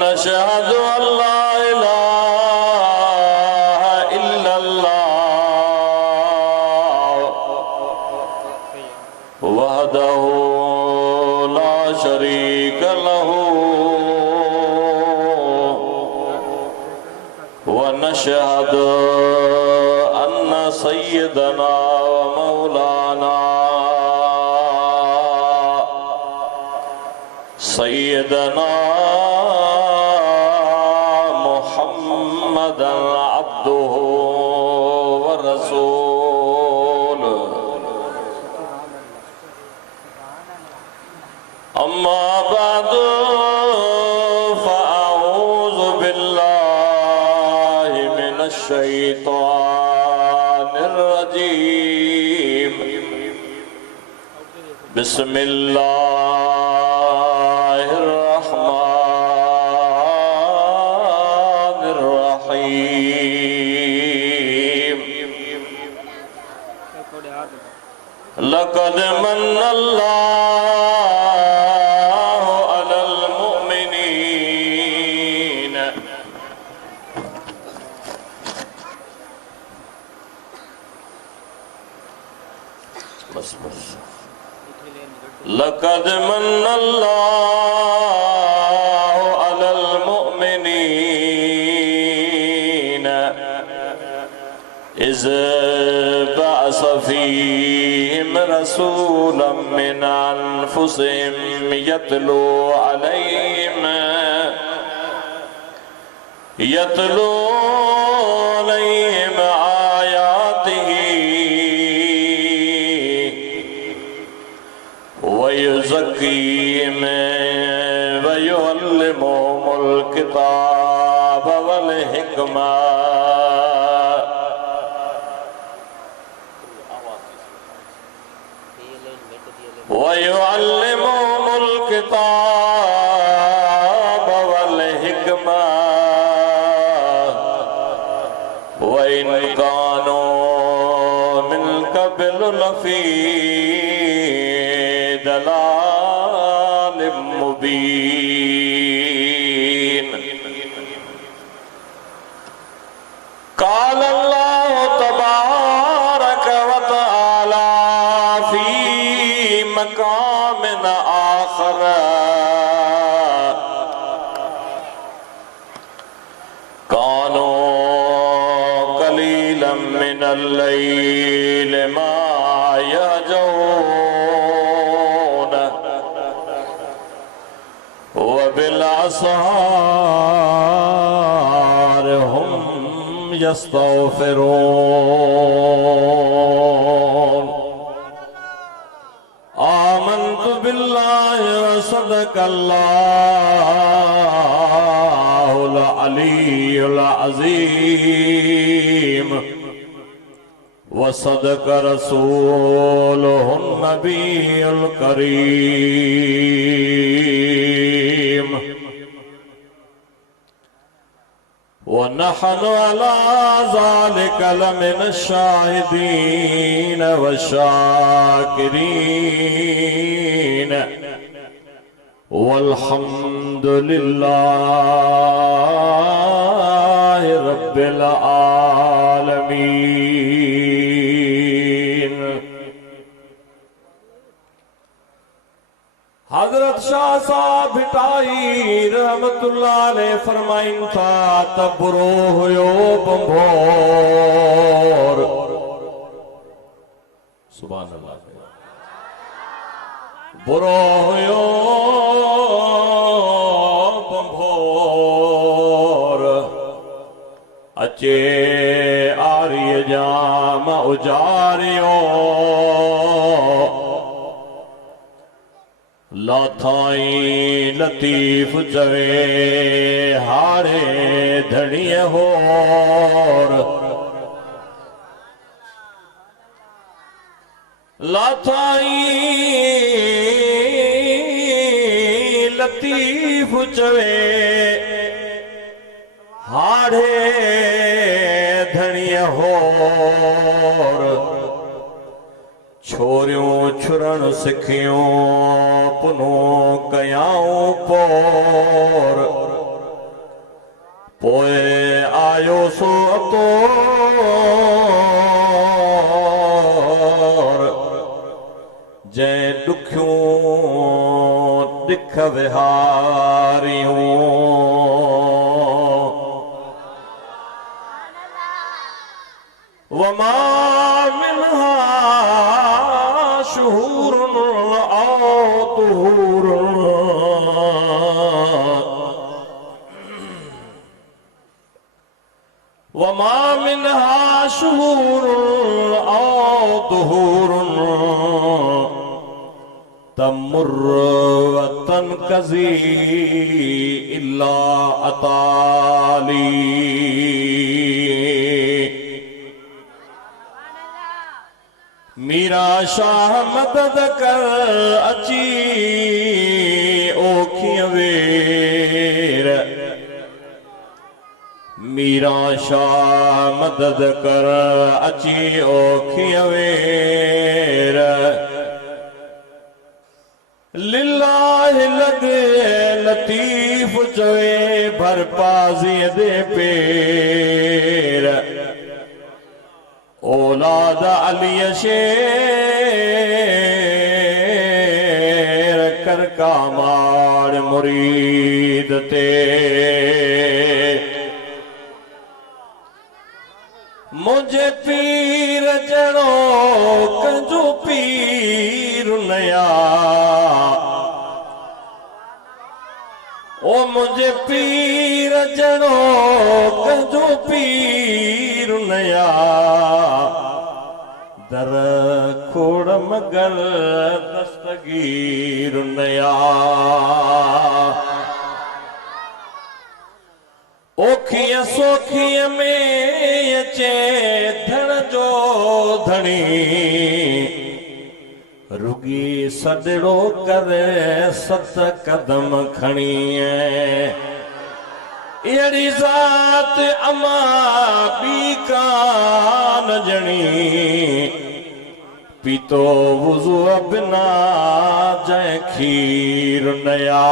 नशहदु अल्ला इलाहा इल्लल्लाह वहदहु ला शरीक लहू व नशहदु अन्ना सय्यदना व मौलाना सय्यदना मुहम्मदन अब्दुहु व रसूलुहु अम्मा बअदु फ़अऊज़ु बिल्लाहि मिनश शैतानिर रजीम बिस्मिल्लाहिर रहमानिर रहीम लक़द मन्नल्लाहु अलल मुअमिनीन लक़द मन्नल्लाहु अलल मुअमिनीन इज़ बअस फ़ीहिम रसूलन मिन अनफुसिहिम यतलू अलैहिम आयातिही वयुज़क्कीहिम वयुअल्लिमुहुमुल किताब वल हिकमा वयुअल्लिमुहुमुल किताब वल हिकमा व इन कानू मिन क़ब्ल लफ़ी दलालिम मुबीन क़ाल अल्लाहु तबारक व तआला फ़ी मक़ामिन आख़र कानू क़लीलन मिनल लैलि मा यहजऊन व बिलअसहार हुम यस्तग़फ़िरून आमन्तु बिल्लाहि व सदक़ल्लाहुल अलीयुल अज़ीम व सदक़ रसूलुहुन नबियुल करीम व नहनु अला ज़ालिका लमिन शाहिदीन व शाकिरीन वल्हम्दुलिल्लाहि रब्बिल आलमीन। हजरत शाह साहब भिटाई रहमतुल्लाह अलैह फरमाइन था तब बुरो हुयो बंभोर सुभान अल्लाह बुरो हुयो बंभोर अचे आर्य जाम उजारियो लाथाई लतीफ चवे हारे धड़िए होर लाथाई लतीफ चवे हारे धड़िए होर छोरियों छुरण सिखियों पुनो कयाऊं पोर आयो सो अतोर जै दुखियों दिख विहारियों वमा मिन्हा शुहूरुन औ तुहूरुन वमा मिन्हा शुहूरुन औ तुहूरुन तमुर्र व तनकज़ी इल्ला अताली मीरा शाह मदद कर अची ओखिय वेर मीरा शाह मदद कर अची ओखिय वेर लिल्लाह लगे लतीफ चवे भर पाज़ी दे पेर औलाद अली शेर कर कामार मुरीद ते मुझे पीर जड़ो कंजो पीर नया ओ मुझे पीर जड़ो कंजो पीर नया दर खोड़ मगर दस्तगीर नया ओखिय सोखिय में अचे धन जो धनी रुगी सदड़ो करे सत कदम खणी अड़ी ज़ात अमा बी कान जणी पीतो वुज़ू बिना जै खीर नया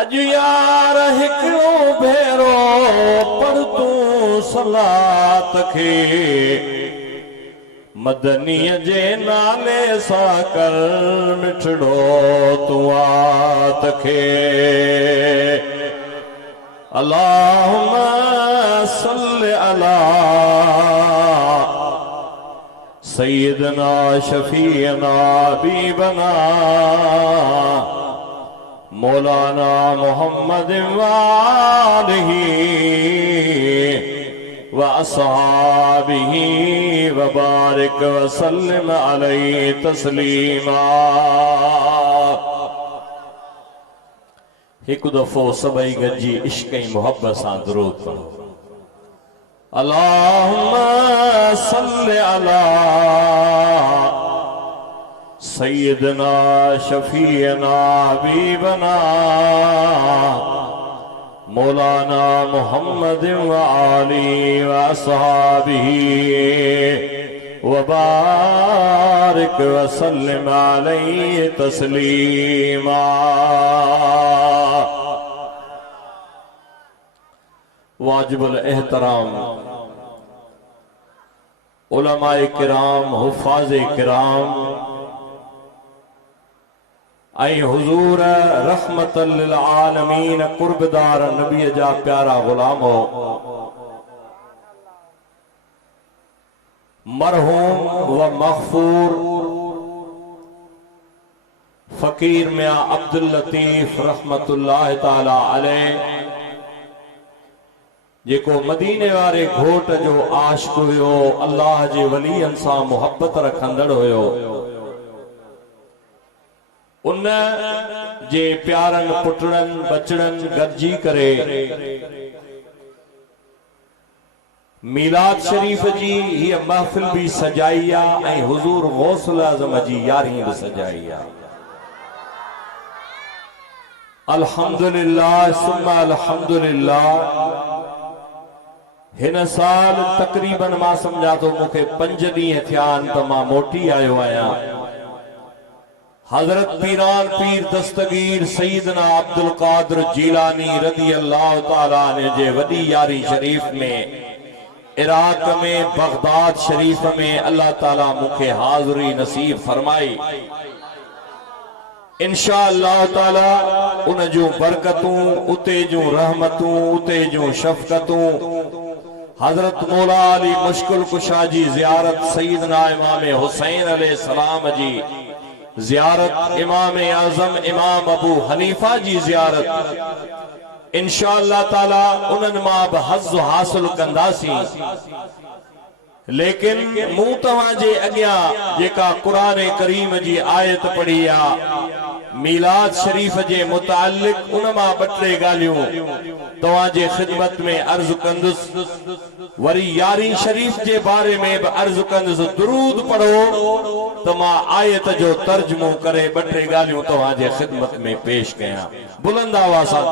अज यार हिकिड़ो भेरो पर तूं सलात खे मदनीअ जे नाले सां कर मिठड़ो तूं आत खे अल्लाहुम्मा सल्लि अला सय्यदना शफीअना हबीबना मौलाना मोहम्मद वालिही व अस्हाबिही व बारिक व सल्लिम अलैहि तस्लीमा। एक दफ़ो सभई गॾिजी इश्क़ ऐं मुहब्बत सां दुरूद पढ़ो। अल्लाहुम्मा सल्लि अला सय्यदना शफीअना हबीबना मौलाना मोहम्मद व आलिहि व अस्हाबिही व बारिक व सल्लिम अलैहि तस्लीमा। वाजिबुल एहतराम उलमाए किराम हुफ़ाज़े किराम ऐं हुज़ूर रहमतल लिल आलमीन कुर्बदार नबी जा प्यारा गुलाम हो मरहूम व मग़फ़ूर फ़कीर मियां अब्दुल लतीफ़ रहमतुल्लाह ताला अलैह जेको मदीने वारे घोट जो आशिक़ हुयो अल्लाह जे वलीअनि सां मुहब्बत रखंदड़ हुयो उन जे प्यारनि पुटड़नि बचड़नि गॾिजी करे मीलाद शरीफ जी हीअ महफ़िल भी सजाई आहे ऐं हुज़ूर गौसुल आज़म जी यारहीं भी सजाई आहे। अल्हम्दुलिल्लाह सुम्मा अल्हम्दुलिल्लाह। हिन साल तक़रीबन मां समझा थो मूंखे 5 ॾींहं थिया आहिनि त मां मोटी आयो आहियां। हजरत पीरान पीर दस्तगीर सईदना अब्दुल कादिर जीलानी रदी अल्लाह ताला ने जे वडी यारी शरीफ में इराक में बगदाद शरीफ में अल्लाह ताला मुखे हाज़री नसीब फरमाई। इंशाअल्लाह ताला उन जो बरकतूं उते जो रहमतूं उते जो शफकतूं हजरत मौला अली मुश्किल कुशा जी ज़ियारत सईदना इमाम हुसैन अलैहिस्सलाम जी ज़ियारत इमाम आज़म इमाम अबू हनीफा जी ज़ियारत इंशाअल्लाह ताला उन्हनि मां बि हज़ हासिल कंदासीं। लेकिन मूं तव्हां जे अॻियां जेका क़ुरान करीम जी आयत पढ़ी आ मीलाद शरीफ जे मुतालिक उन मां ॿ टे ॻाल्हियूं तव्हां जे ख़िदमत में अर्ज़ कंदुसि। वरी यारी शरीफ के बारे में अर्ज कंदुसि दुरूद पढ़ो तो मां आयत जो तर्जुमो करे ॿ टे ॻाल्हियूं तव्हांजे ख़िदमत में पेश कयां। बुलंद आवाज़ सां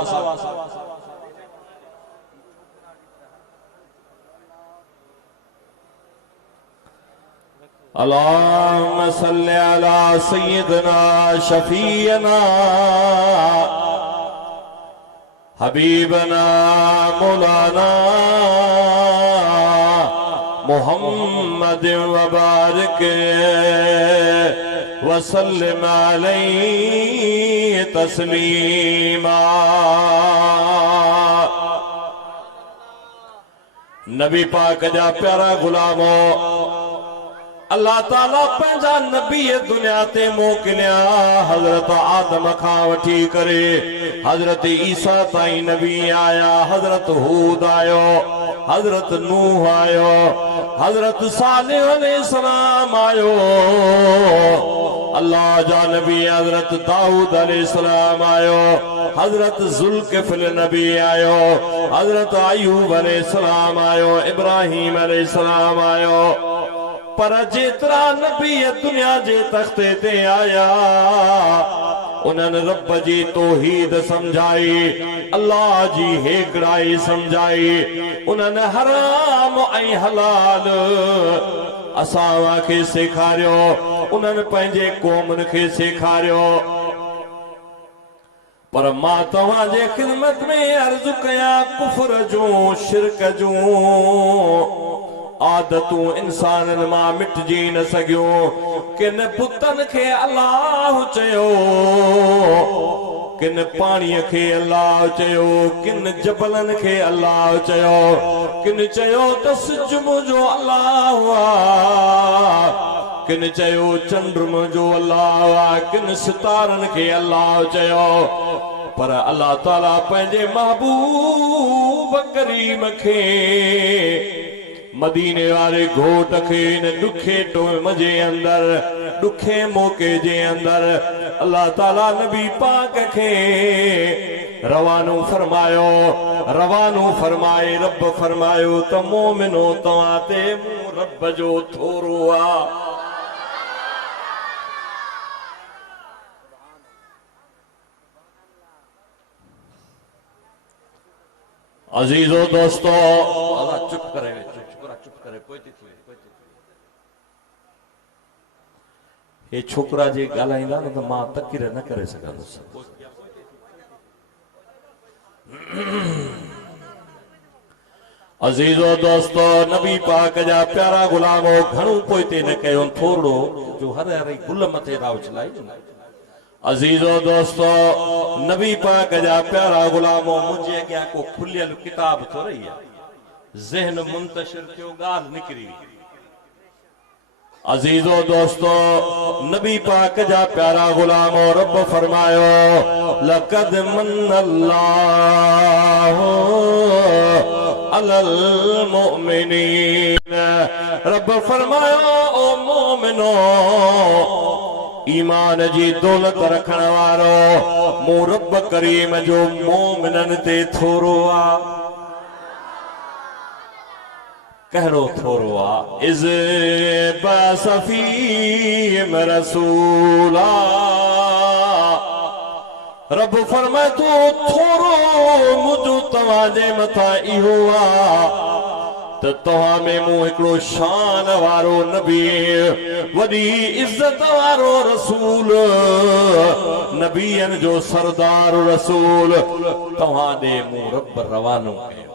अल्लाहुम्मा सल्ली अला सय्यिदना शफीना हबीबना मौलाना मुहम्मद व बारिक वसल्लिम अलैहि तस्लीमा। नबी पाक जा प्यारा गुलामो अल्लाह ताला पंहिंजा नबी दुनिया ते मोकिलिया हजरत आदम खां वठी करे हजरत ईसा ताईं नबी आया, हजरत हूद आयो, हजरत नूह आयो, हजरत सालेह अलैहिस्सलाम आयो, अल्लाह जा नबी हजरत दाऊद अलैहिस्सलाम आयो, हजरत जुल्किफ्ल नबी आयो, हजरत अयूब अलैहिस्सलाम आयो, इब्राहिम अलैहिस्सलाम आयो। पर जेतरा नबी दुनिया जे तख्ते ते आया उन्हनि रब जी तौहीद समझाई, अल्लाह जी हेकड़ाई समझाई, उन्हनि हराम ऐं हलाल असां खे सेखारियो, उन्हनि पंहिंजे क़ौमनि खे सेखारियो। पर मां तव्हां जे ख़िदमत में अर्ज़ कयां कुफ्र जूं शिरक जूं आदतूं इंसाननि मां मिटजी न सघियूं। किन पुतन खे अल्लाह चयो, किन पाणीअ खे अल्लाह चयो, किन जबलनि खे अल्लाह चयो, किन चयो त सिज मुंहिंजो अल्लाह आ, किन चयो चंड मुंहिंजो अल्लाह आ, किन सितारनि खे अल्लाह चयो। पर अल्लाह ताला पंहिंजे महबूब करीम खे मदीने वाले घोट खे दुखे टोम जे अंदर दुखे मौके जे अंदर अल्लाह ताला नबी पाक खे रवानो फरमायो। रवानो फरमाए रब फरमायो त मोमिनो तव्हां ते मूं रब जो थोरो आ। अजीजो दोस्तों अल्लाह चुप करे ये छोकरा जे गालाइंदा न तो मां तकरीर न करे सघंदुसि। अजीजो दोस्तों नबी पाक जा प्यारा गुलामो घणो पोइते न कयो थोरो जो हर हर गुल मथे राव चलाई। अजीजो दोस्तों नबी पाक जा प्यारा गुलामो मुझे अॻियां को खुलियल किताब तो रही है, ज़हन मुंतशिर थियो गाल निकरी। अजीजो दोस्तों नबी पाक जा प्यारा गुलामो रब फरमायो लक़द मन्नल्लाहु अलल मुमिनीन। रब फरमायो ओ मोमिनो ईमान जी दौलत रखण वारो मूं रब करीम जो मोमिनन ते थोरो आ। कहरो थोरो आ इज़ बसफीम रसूला। रब फरमाए तो थोरो मुझो तव्हांजे मथां इहो आ त तव्हां में मूं हिकिड़ो शान वारो नबी वॾी इज़त वारो रसूल नबीअनि जो सरदार रसूल तव्हां ॾे मूं रब रवानो कयो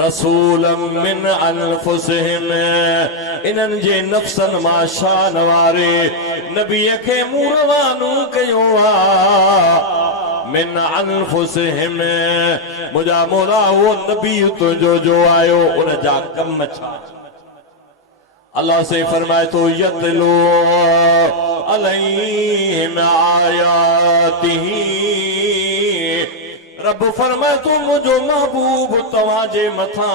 रसूलम मिन अनफुसिहिम इन्हनि जे नफ़्सन मां शान वारे नबीअ खे मूं रवानो कयो आहे मिन अनफुसिहिम मुंहिंजा मौला उहो नबी तुंहिंजो जो आयो उन जा कम छा अल्लाह से फरमाए थो यतलू अलैहिम आयातिही रब फरमाए थो मुंहिंजो महबूब तव्हांजे मथां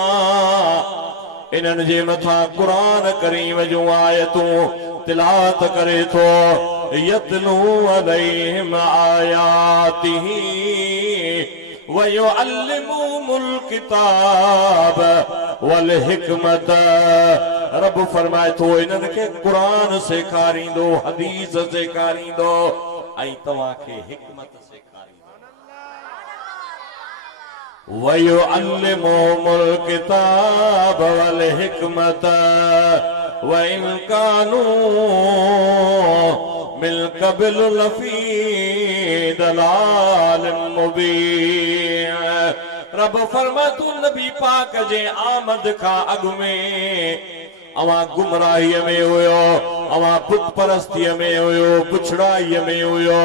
इन्हनि जे मथां क़ुरान करीम जूं आयतूं तिलावत करे थो यतलू अलैहिम आयातिही व युअल्लिमुहुमुल किताब वल हिकमत रब फरमाए थो इन्हनि खे क़ुरान सेखारींदो हदीस सेखारींदो ऐं तव्हांखे हिकमत वयुअल्लिमुहुमुल किताब वल हिकमत व इन कानू मिन क़ब्लु लफ़ी दलालिम मुबीन रब फरमाए तू नबी पाक जे आमद खां अॻु में अवां गुमराहीअ में हुयो अवां बुत परस्तीअ में हुयो पुछड़ाईअ में हुयो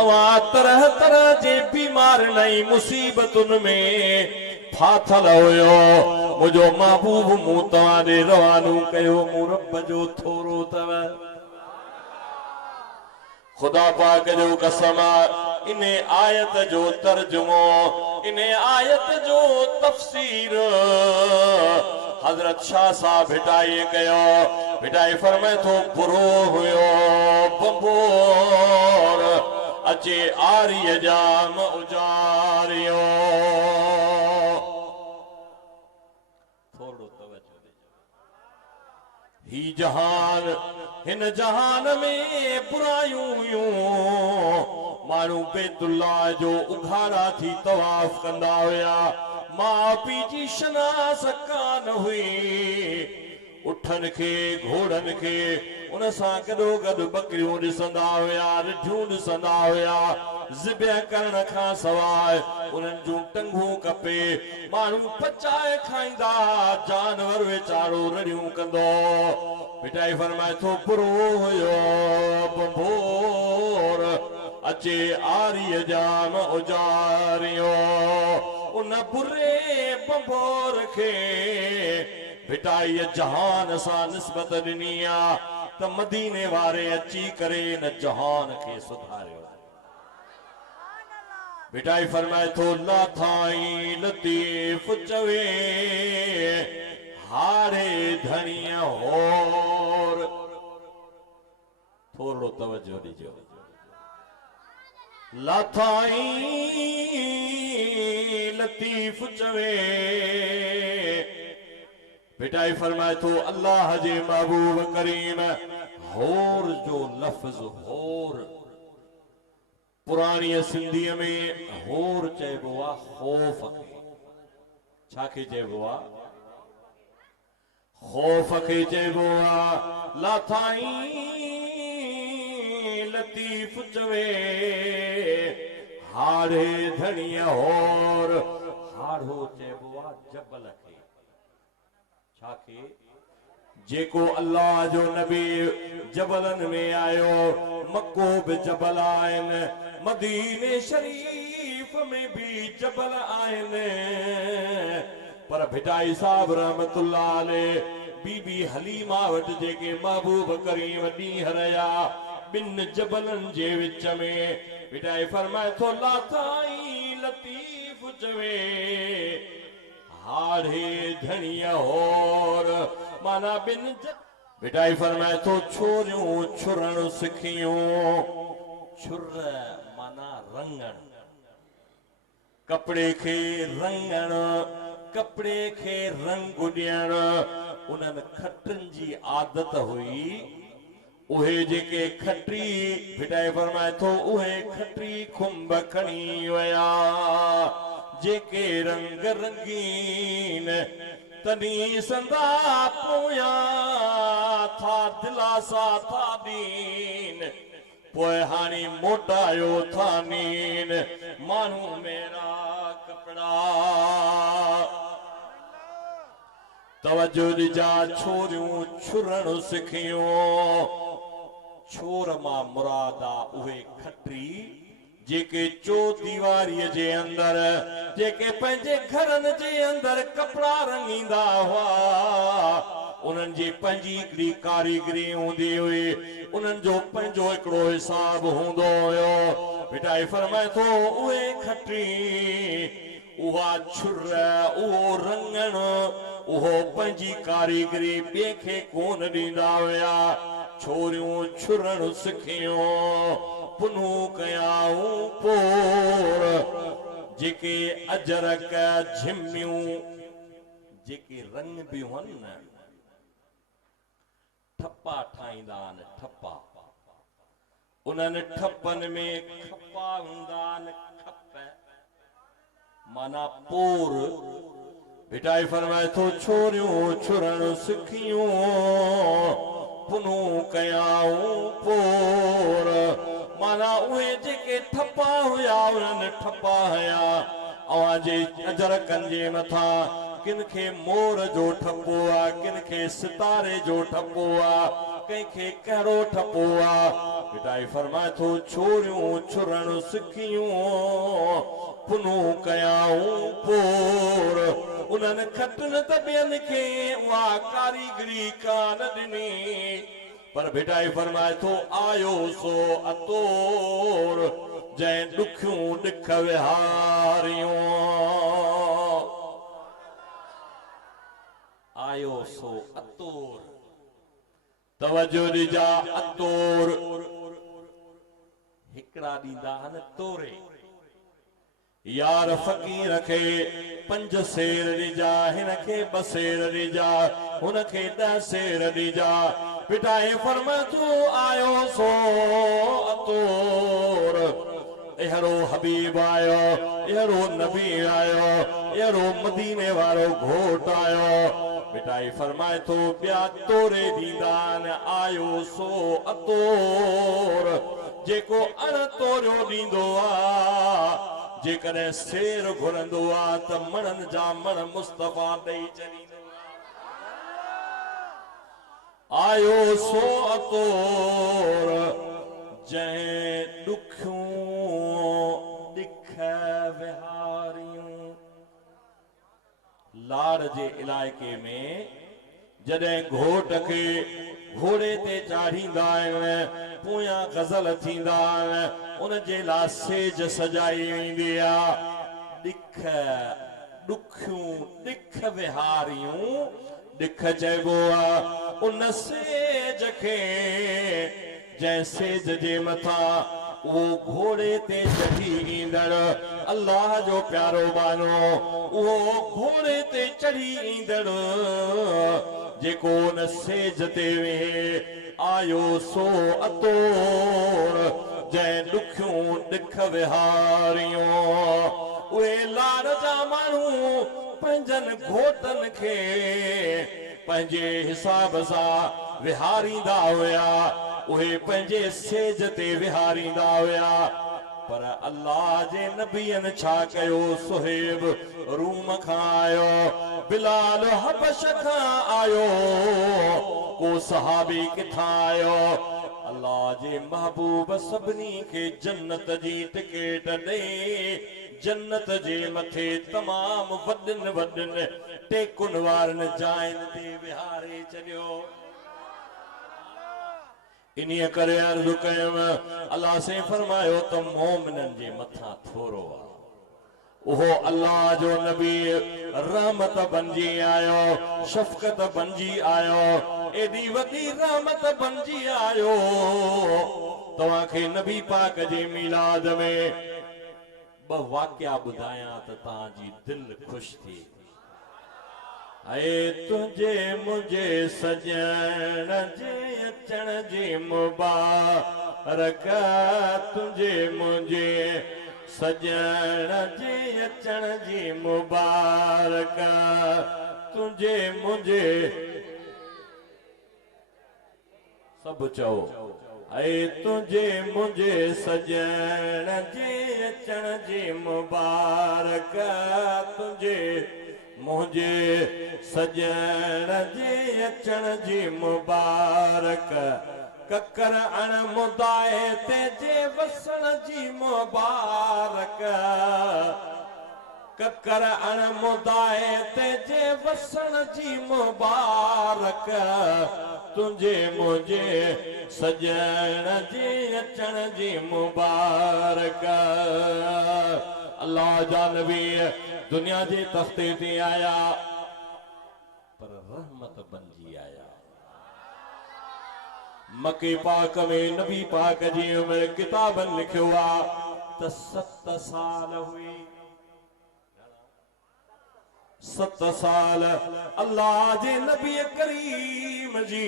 अवां तरह तरह जे बीमार नई मुसीबतुनि में फाथल हुयो मुंहिंजो महबूब मूं तव्हां ॾे रवानो कयो मूं रब जो थोरो अथव खुदा पाक जो कसम इन आयत जो तर्जुमो इन आयत जो तफसीर हजरत शाह साहब भिटाई कयो भिटाई फरमाए थो बुरो हुयो बंबोर अचे आर्य जाम उजारियो थोड़ो तवज्जो ही जहान हिन जहान में बुरायूं हुयूं माण्हू बैतुल्लाह जो उघाड़ा थी तवाफ कंदा हुया मां पीउ जी शनास कान हुई उठनि खे घोड़नि खे उन सां गॾो गॾु बकरियूं ॾिसंदा हुया रिढियूं ॾिसंदा हुया ज़िबह करण खां सवाइ उन्हनि जूं टंगूं कपे माण्हू पचाए खाईंदा जानवर वेचारो रड़ियूं कंदो पिटाई फरमाए थो बुरो हुयो बंभोर अचे आर्य जाम उजारियो उन बुरे बंभोर खे भिटाई जहान सां निस्बत ॾिनी आहे त मदीने वारे अची करे न जहान खे सुधारियो भिटाई फरमाए थो लाथाई लतीफ़ चवे हारे धणीअ होर थोरो तवज्जो ॾिजो लाथाई लतीफ़ चवे भिटाई फरमाए थो अल्लाह जे महबूब करीम होर जो लफ्ज़ होर पुराणी सिंधीअ में होर चइबो आहे खौफ खे छा खे चइबो आहे खौफ खे चइबो आहे लाथाई लतीफ़ चवे हाड़े धणीअ होर हाड़ो चइबो आहे जबल खे छा खे जेको अल्लाह जो नबी जबलनि में आयो मक्को बि जबल आहिनि मदीने शरीफ में भी जबल आहिनि पर भिटाई साहब रहमतुल्लाह अलैह बीबी हलीमा वटि जेके महबूब करीम ॾींहं रहिया ॿिनि जबलनि जे विच में भिटाई फरमाए थो लाथाई लतीफ़ चवे हाड़े धणीअ होर माना ॿिनि भिटाई फरमाए थो छोरियूं छुरण सिखियूं छुर माना रंगण कपड़े खे रंगण कपड़े खे रंग ॾियण उन्हनि खटनि जी आदत हुई उहे जेके खटी भिटाई फरमाए थो उहे खटी खुंब खणी विया जेके रंग रंगीन तनी संदा पोया था दिलासा था दीन पोए हानी मोटायो था नीन मानू मेरा कपड़ा तवज्जो जा छोरियूं छुरण सिखियूं छोर मां मुरादा उहे खटरी जेके चो दीवारीअ जे अंदर जेके पंहिंजे घरनि जे अंदर कपड़ा रंगींदा हुआ उन्हनि जी पंहिंजी हिकिड़ी कारीगरी हूंदी हुई उन्हनि जो पंहिंजो हिकिड़ो हिसाब हूंदो हुयो बिटाई फरमाए थो उहे खटरी उहा छुर उहो रंगण उहो पंहिंजी कारीगरी ॿिए खे कोन ॾींदा हुया छोरियूं छुरण सिखियूं पुनू कयाऊं पोर जेके अजरक झिमियूं जेके रंग बि हुअनि न ठप्पा ठाहींदा आहिनि ठप्पा उन्हनि ठप्पनि में खप्पा हूंदा आहिनि खप माना पोर बिटाई फरमाए थो छोरियूं छुरण सिखियूं पुनू कयाऊं पोर माना उहे जेके ठप्पा हुया उन्हनि ठप्पा हया अवाजे अजरकनि जे मथां किन खे मोर जो ठप्पो आहे किन खे सितारे जो ठप्पो आहे कंहिंखे कहिड़ो ठप्पो आहे बिटाई फरमाए थो छोरियूं छुरण सिखियूं पुनू कयाऊं पोर उन्हनि खटनि त ॿियनि खे उहा कारीगरी कान ॾिनी पर बिटाई फरमाए थो आयो सो अतोर जंहिं ॾुखियूं ॾिख विहारियूं आयो सो अतोर तवज्जो ॾिजा अतोर हिकिड़ा ॾींदा आहिनि तोरे यार फ़कीर खे 5 सेर ॾिजा हिन खे 2 सेर ॾिजा हुन खे 10 सेर ॾिजा बिटाए फरमाए थो आयो सो अतोर अहिड़ो हबीब आयो अहिड़ो नबी आयो अहिड़ो मदीने वारो घोट आयो बिटाई फरमाए थो ॿिया तोरे ॾींदा आहिनि आयो सो अतोर जेको अण तोरियो ॾींदो आहे जेकॾहिं सेर घुरंदो आहे त मणनि जा मण मुस्तफा ॾेई छॾींदो आयो सो अतोर जंहिं ॾुखियूं ॾिख विहारियूं लाड़ जे इलाइक़े में जॾहिं घोट खे घोड़े ते चाढ़ींदा आहिनि पोयां गज़ल थींदा आहिनि उन जे लाइ सेज सजाई वेंदी आहे ॾिख ॾुखियूं ॾिख विहारियूं ॾिख चइबो आहे उन सेज खे जंहिं सेज जे मथां उहो घोड़े ते चढ़ी ईंदड़ अल्लाह जो प्यारो मानो उहो घोड़े ते चढ़ी ईंदड़ जेको उन सेज ते वेहे आयो सो अतोर जंहिं ॾुखियूं ॾिख विहारियूं उहे लाड़ जा माण्हू पंहिंजनि घोटनि खे पंहिंजे हिसाब सां विहारींदा हुया उहे पंहिंजे सेज ते विहारींदा हुया पर अल्लाह जे नबियनि छा कयो सुहेब रूम खां आयो बिलाल हबश खां आयो को सहाबी किथां आयो अल्लाह जे महबूब सभिनी खे जन्नत जी टिकेट ॾे जन्नत जे मथे तमाम वॾनि वॾनि टेकुनि वारनि जाइनि ते विहारे छॾियो इन्हीअ करे अर्ज़ु कयमि अल्लाह से फरमायो त मोमिननि जे मथां थोरो आहे उहो अल्लाह जो नबी रहमत बणिजी आयो शफ़क़त बणिजी आयो एॾी वॾी रहमत बणिजी आयो तव्हांखे नबी पाक जे मिलाद में 2 वाक़िया ॿुधायां त तव्हांजी दिलि ख़ुशि थी तुझे मुझे सजण जे अचण जी मुबारक तुझे मुझे सजण जे अचण जी मुबारक तुझे मुझे सब चओ ऐ तुझे मुझे सजण जे अचण जी मुबारक तुझे मुझे सजण जे अचण जी मुबारक ककर अण मुदाए तेजे वसण जी मुबारक ककर अण मुदाए तेजे वसण जी मुबारक तुझे मुझे सजण जे अचण जी मुबारक अल्लाह जा नबी दुनिया जे तख्ते ते आया पर रहमत बनजी आया मके पाक में नबी पाक जी उम्र किताबन लिखियो आ त 7 साल हुई 7 साल अल्लाह जे नबी करीम जी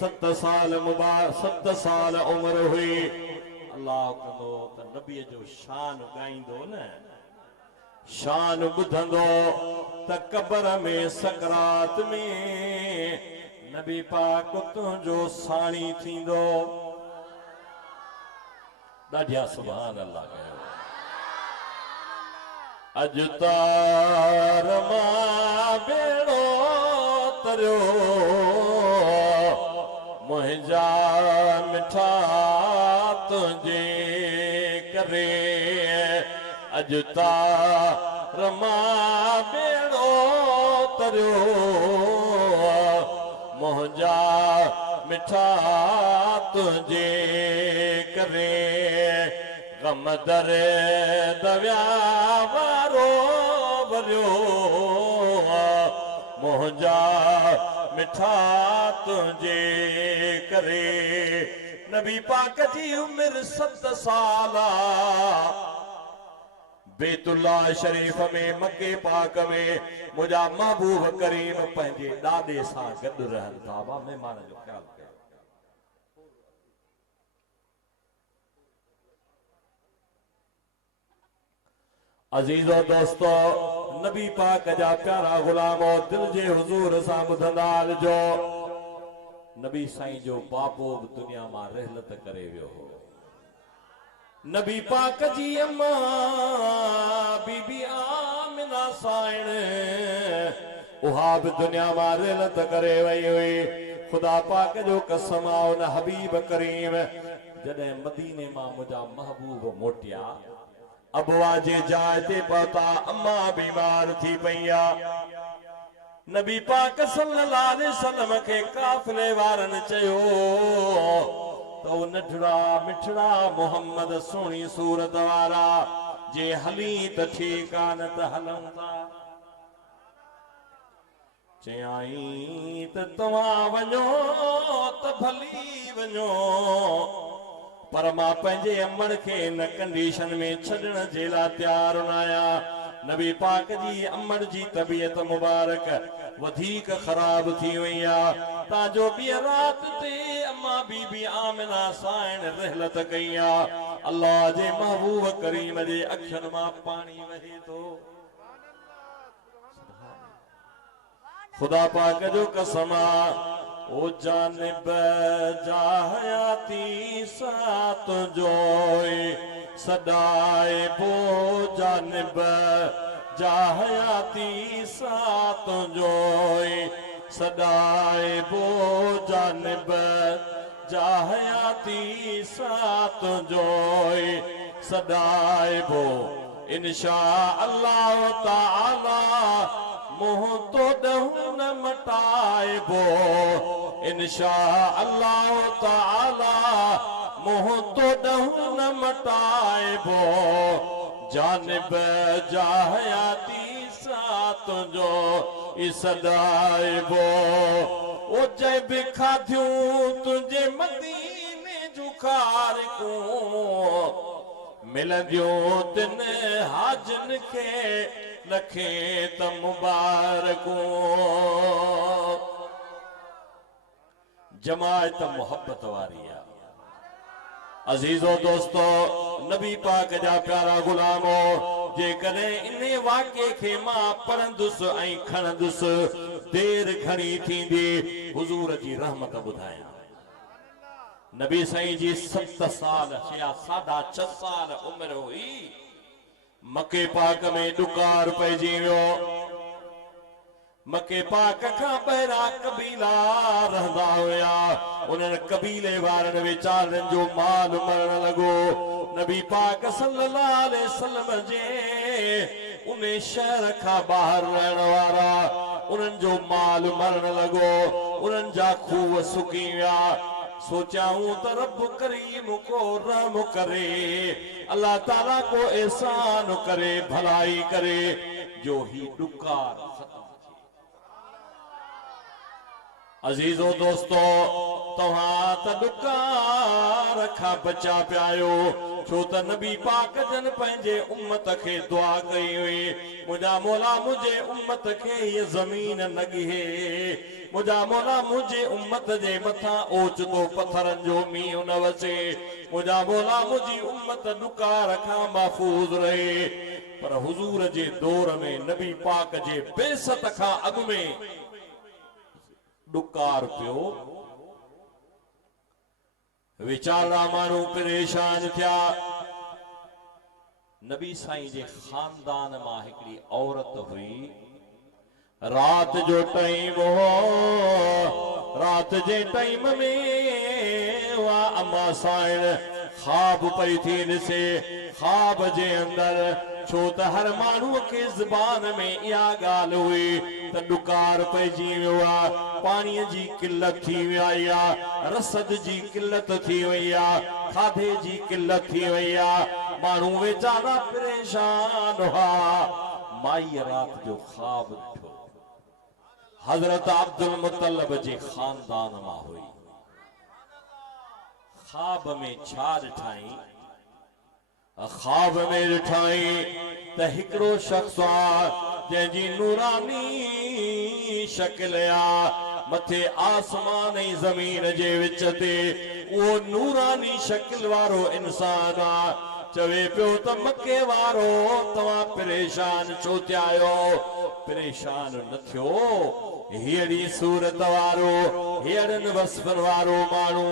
7 साल मुबारक 7 साल उम्र हुई अल्लाह कंदो त नबी जो शान गाइंदो न शान बुधंदो त कब्र में सकरात में नबी पाक तुझो साणी थींदो ॾाढिया सुभान अल्लाह कयो अज तार मां बेड़ो तरियो मुंहिंजा मिठा तुझे करे अज तार मां बेड़ो तरियो मुंहिंजा मिठा तुझे करे गम दर दविया वारो भरियो मुंहिंजा मिठा तुझे करे नबी पाक जी उम्र 7 साल बेतुल्ला शरीफ में मके पाक में मुझा महबूब करीम पंहिंजे ॾाॾे सां गॾु रहनि था महिमान जो ख्याल कयो अजीजो दोस्तो नबी पाक जा प्यारा गुलाम दिल जे हुजूर सां ॿुधंदा हलिजो नबी साईं जो बाबो बि दुनिया मां रहलत करे वियो हो नबी पाक जी अम्मा बीबी आमिना साइण उहा बि दुनिया मां रहलत करे वई हुई खुदा पाक जो कसम आहे उन हबीब करीम जॾहिं मदीने मां मुंहिंजा महबूब मोटिया अबवा जे जाइ ते पहुता अम्मा बीमार थी पई आहे नबी पाक सल्लल्लाहु अलैहि वसल्लम के काफिले वारनि चयो तो नठड़ा मिठड़ा मोहम्मद सोनी सूरत वारा जे हली त ठीक आ न त हलूं था चयाई त तव्हां वञो त भली वञो पर मां पंहिंजे अमड़ खे इन कंडीशन में छॾण जे लाइ तयार न आहियां नबी पाक जी अमड़ जी तबीयत मुबारक वधीक ख़राब थी वई आहे ताजो ॿिए राति ते अम्मा बीबी आमिना साइण रहलत कई आहे अल्लाह जे महबूब करीम जे अखियुनि मां पाणी वहे थो खुदा पाक जो कसम आहे ओ जानिब जा हयाती सात जोई सदाए बो जानिब जा हयाती सात जोई सदाए बो जानिब जा हयाती सात जोई सदाए बो इंशा अल्लाह ताला मोह तो दहुन मटाए बो इंशा अल्लाह ताला मोह तो दहुन मटाए बो जानिब जा हयाती सात जो सदाए बो ओ जब खाधियूं तुझे मदीने जूं खारिकूं मिलंदियूं तिन हाजन के लखे त मुबारकूं जमायत मोहब्बत वारी आहे अजीजो दोस्तो नबी पाक जा प्यारा गुलामो जे कने इने वाक़े खे मां पढ़ंदुसि ऐं खणंदुसि देर घणी थींदी हुजूर जी रहमत ॿुधायां। नबी साईं जी 7 साल या 6.5 साल उम्र हुई मके पाक में ॾुकार पइजी वियो। मके पाक खां ॿाहिरां कबीला रहंदा हुया। उन्हनि कबीले वारनि वीचारनि जो माल मरण लॻो। नबी पाक सल्लल्लाहु अलैहि वसल्लम जे उन शहर खां ॿाहिरि रहण वारा उन्हनि जो माल मरण लॻो। उन्हनि जा खूह सुकी विया। सोचाऊं त रब करीम को रहम करे, अल्लाह ताला को एहसान करे, भलाई करे जो ही ॾुकार खत्म। अजीजो दोस्तो तव्हां त ॾुकार खां बचा पिया आहियो छो त नबी पाक जन पंहिंजे उम्मत खे दुआ कई हुई मुंहिंजा मौला मुंहिंजे उम्मत खे ये ज़मीन न ॻिहे, मुंहिंजा मौला मुंहिंजे उम्मत जे मथां ओचितो पथरनि जो मींहुं न वसे, मुंहिंजा मौला मुंहिंजी उम्मत ॾुकार खां महफूज़ रहे। पर हुजूर जे दौर में नबी पाक जे बेसत खां अॻु में ॾुकार पियो। वीचारा माण्हू परेशान थिया। नबी साईं जे खानदान मां हिकिड़ी औरत हुई। रात जो टाइम हो। रात जे टाइम में वा अम्मा साईं ख्वाब पई थी ॾिसे। ख्वाब जे अंदर छो त हर माण्हू खे ज़बान में इहा ॻाल्हि हुई त ॾुकार पइजी वियो आहे, पाणीअ जी किल्लत थी वई आहे, रसद जी किल्लत थी वई आहे, खाधे जी किल्लत थी वई आहे, माण्हू वीचारा परेशान हुआ। माई रात जो ख्वाब ॾिठो। हज़रत अब्दुल मुतल्लब जे खानदान मां हुई। ख्वाब में छा ॾिठाई? ख्वाब में ॾिठाई त हिकिड़ो शख्स आहे जंहिंजी नूरानी शक्ल आहे, मथे आसमान ऐं ज़मीन जे विच ते उहो नूरानी शक्ल वारो इंसान आहे। चवे पियो त मके वारो तव्हां परेशान छो थिया आहियो? परेशान न थियो। हेड़ी सूरत वारो, हेड़नि वस्फनि वारो माण्हू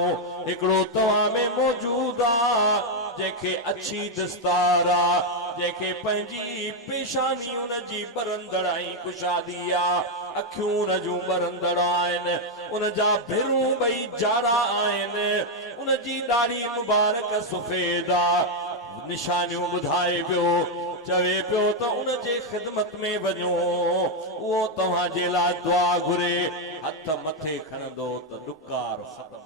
हिकिड़ो तव्हां में मौजूद आहे जंहिंखे अच्छी दस्तार आहे, जंहिंखे पंहिंजी पेशानी उन जी बरंदड़ ऐं कुशादी आहे, अखियूं उन जूं बरंदड़ आहिनि, उन जा भिरूं ॿई जाड़ा आहिनि, उन जी ॾाढ़ी मुबारक सफ़ेद आहे। निशानियूं ॿुधाए पियो। चवे पियो त उन जे ख़िदमत में वञो, उहो तव्हांजे लाइ दुआ घुरे। हथ मथे खणंदो त ॾुकार ख़त्म।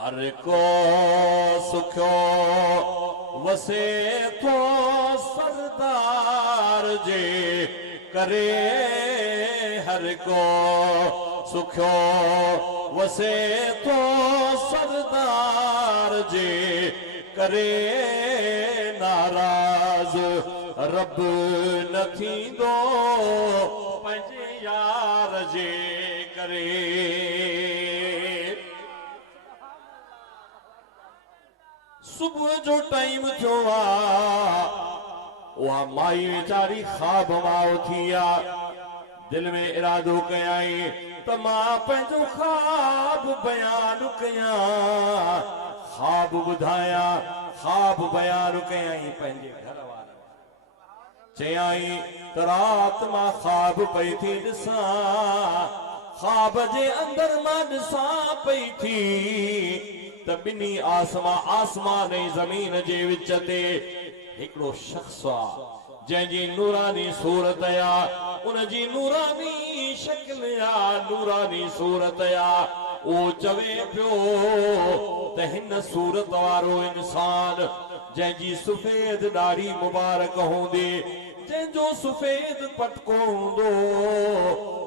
हर को सुखियो वसे थो सरदार जे करे, हर को सुखियो वसे थो सरदार जे करे, नाराज़ रब न थींदो पंहिंजे यार जे करे। सुबुह जो टाइम थियो आहे। उहा माई वीचारी ख्वाब मां उथी आहे। दिल में इरादो कयाई त मां पंहिंजो ख्वाब बयान कयां, ख्वाब ॿुधायां, ख्वाब बयान कयाई पंहिंजे घर वारनि। चयाई त रात मां ख्वाब पई थी ॾिसां, ख्वाब जे अंदर मां ॾिसां पई थी त ॿिन्ही आसमान ऐं ज़मीन जे विच ते हिकिड़ो शख्स आहे जंहिंजी नूरानी सूरत आहे, उन जी नूरानी शक्ल आहे, नूरानी सूरत आहे। उहो चवे पियो त हिन सूरत वारो इंसान जंहिंजी सफ़ेद ॾाढ़ी मुबारक हूंदी, जंहिंजो सफ़ेद पटको हूंदो,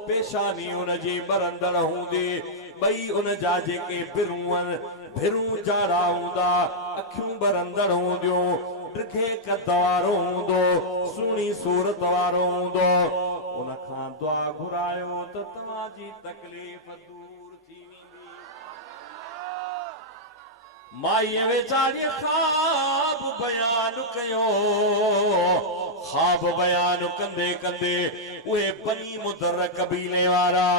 पेशानी उन जी बरंदड़ हूंदी, ॿई उन जा जेके भिरूं जाड़ा हूंदा, अखियूं बरंदड़ हूंदियूं, ड्रिघे कद वारो हूंदो, सुहिणी सूरत वारो हूंदो। उन खां दुआ घुरायो त तव्हांजी तकलीफ़ दूर थी वेंदी। माईअ वेचारी ख्वाब बयान कयो ख्वाब बयान कंदे कंदे उहे बनी मुदर कबीले वारा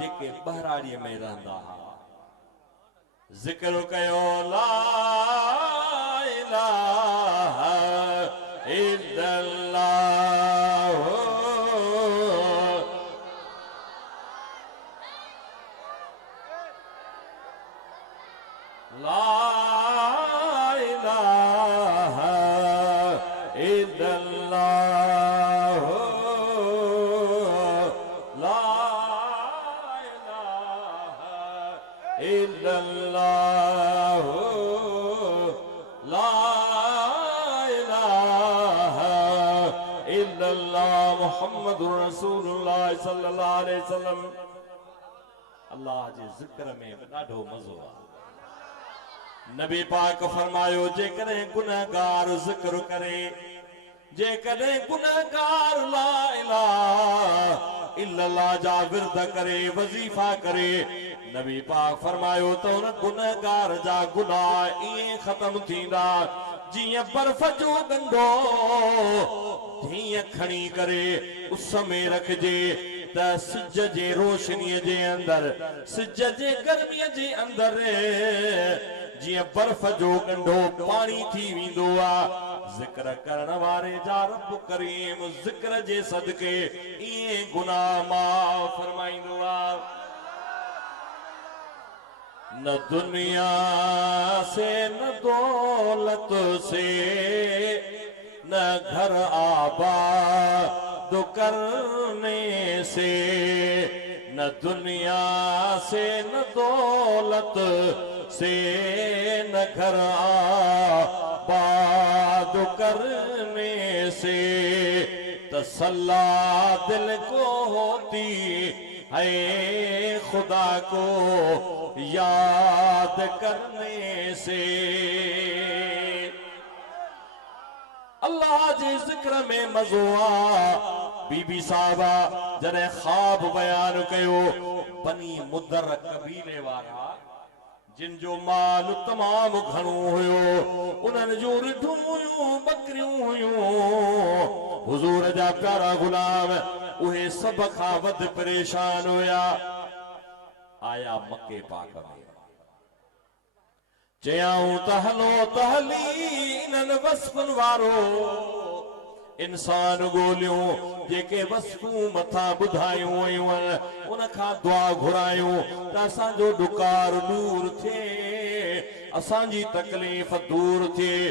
जेके बहराड़ीअ में रहंदा हुआ ज़िक्र कयो ला इलाहा इल्लल्लाह ला इलाहा इल्लल्लाह ला इलाहा इल्लल्लाह ला इलाहा इल्लल्लाह मुहम्मदुर रसूलुल्लाह सल्लल्लाहु अलैहि वसल्लम। अल्लाह जे ज़िक्र में ॾाढो मज़ो आहे। नबी पाक फरमायो जेकॾहिं गुनहगार ज़िक्र करे जेकॾहिं गुनहगार ला इलाहा इल्लल्लाह जा विर्द करे वज़ीफा करे नबी पाक फरमायो त उन गुनहगार जा गुनाह ईअं ख़त्म थींदा जीअं बर्फ जो ॻंढो हीअं खणी करे उस में रखिजे त सिज जे रोशनीअ जे अंदर सिज जे गर्मीअ जे अंदर जिया बर्फ जो गंढो पानी थी विंदो आ। ज़िक्र करण वारे जा रब करीम ज़िक्र जे सदके इए गुनाह माफ़ फरमाइंदो आ। न दुनिया से न दौलत से न घर आबाद करने से न दुनिया से न दौलत से न घर आबाद करने से तसल्ला दिल को होती है खुदा को याद करने से। अल्लाह जे ज़िक्र में मज़ो आ। बीबी साहबा जने ख्वाब बयान कयो बनी मुदर कबीले वारा जिन जो माल तमाम घणो हुयो उन्हनि जो रिठूं हुयूं बकरियूं हुयूं हुजूर जा प्यारा गुलाम उहे सब खां वध परेशान हुया। आया मके पाक में चयाऊं त हलो त हली इन्हनि वस्फुनि वारो इंसान गोलियूं जेके वस्फूं मथा बुधायूं वयूं उन खां दुआ घुरायूं त असांजो डुकार दूर थिए असांजी तकलीफ़ दूर थिए।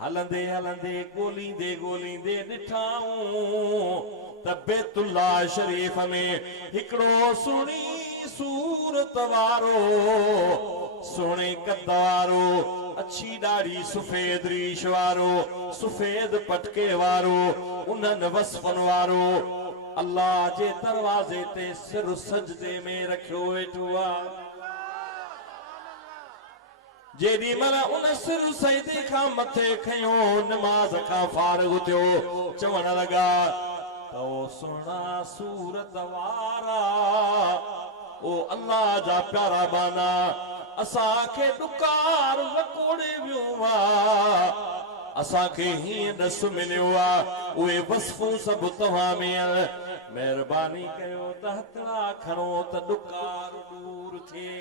हलंदे हलंदे गोलींदे ॾिठाऊं त बैतुल्लाह शरीफ़ में हिकिड़ो सुहिणी सूरत वारो सोने कद वारो अच्छी दाढ़ी सफेद रीश वारो सफेद पटके वारो उन्हनि वस्फन वारो अल्लाह जे दरवाजे ते सिर सजदे में रखियो वेठो आ। जेॾी महिल उन सिर सजदे खां मथे खयो नमाज खां फारिग थियो चवण लॻा त ओ सुहिणा सूरत वारा ओ अल्लाह जा प्यारा बाना असांखे डुकार वकोड़े वियो आहे असांखे हीअं ॾस मिलियो आहे उहे वस्फूं सभु तव्हां में महिरबानी कयो त हथड़ा खणो त डुकार दूर थिए।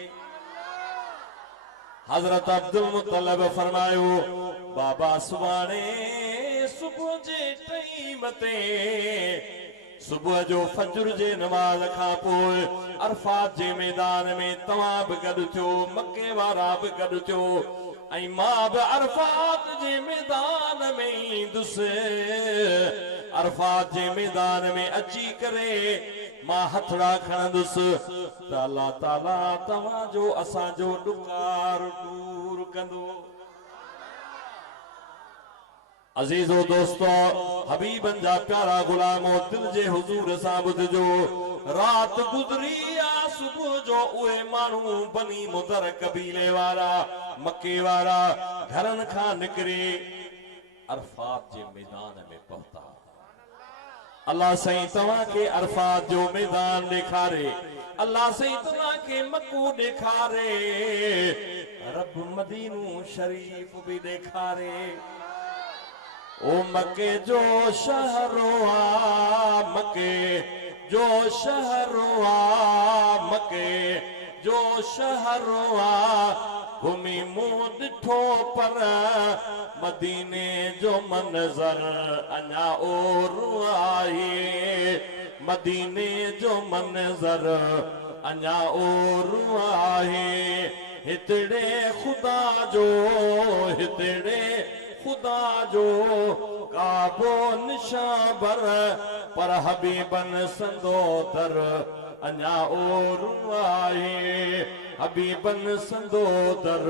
हज़रत अब्दुल मुतलब फरमायो बाबा सुभाणे सुबुह जे टाइम ते सुबह जो फजर जे नमाज खां पोइ अरफात जे मैदान में तव्हां बि गॾु थियो मके वारा बि गॾु थियो ऐं मां बि अरफात जे मैदान में ईंदुसि। अरफात जे मैदान में अची करे मां हथड़ा खणंदुसि त अल्लाह ताला तव्हांजो असांजो डुकार दूर कंदो। अजीजो दोस्तो हबीबन जा प्यारा गुलामो दिल जे हुजूर सां ॿुधजो रात गुज़री आ सुबुह जो उहे माण्हू बनी मुदर कबीले वारा मके वारा घरनि खां निकिरे अरफात जे मैदान में पहुता। अल्लाह सही तव्हां के अरफात जो मैदान ॾेखारे, अल्लाह सही तव्हां के मक्को ॾेखारे, रब मदीनो शरीफ भी ॾेखारे। ओ मक्के जो शहरो आ, मक्के जो शहरो आ, मक्के जो शहरो आ, घुमी मुंह ॾिठो पर मदीने जो मंज़र अञा ओर आहे, मदीने जो मंज़र अञा ओर आहे। हितड़े खुदा जो, हितड़े खुदा जो काबो निशां बर, पर हबीबन संदो दर अञा ओर आहे, हबीबन संदो दर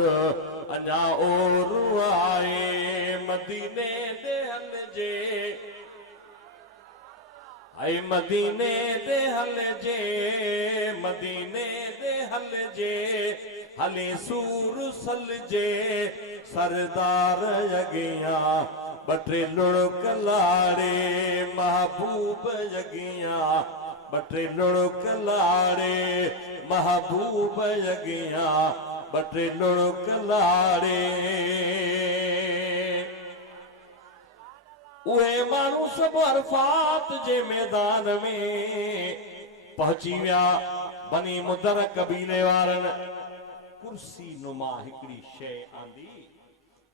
अञा ओर आहे। मदीने दे हल जे, आई मदीने दे हल जे, मदीने दे हल जे, हली सूर सल जे, सरदार यगिया बटे लुढ़क लाड़े, महबूब यगिया बटे लुढ़क लाड़े, महबूब यगिया बटे लुढ़क लाड़े। उहे माण्हू सब अरफात जे मैदान में पहुची विया। बनी मुदर कबीले वारन कुर्सी नुमा हिकड़ी शय आंदी,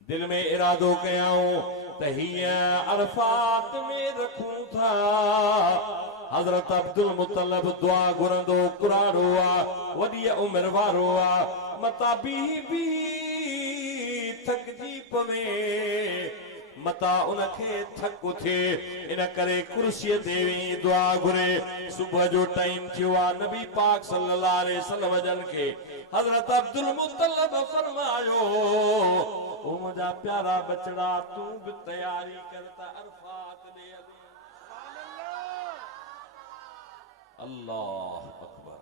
दिल में इरादो कयाऊं त हीअ अरफात में रखूं था। हज़रत अब्दुल मुतलब दुआ घुरंदो कुराड़ो आ, वॾी उमिरि वारो आ, मता भी थकजी पवे, मता उनखे थक थे, इन करे कुर्सीअ ते वेही दुआ घुरे। सुबह जो टाइम थियो आ, नबी पाक सल्लल्लाहु अलैहि वसल्लम जन के हज़रत अब्दुल मुतलब फरमायो, ओ मुंहिंजा प्यारा बचड़ा तू भी तैयारी कर त अरफात दे। अल्लाह अकबर,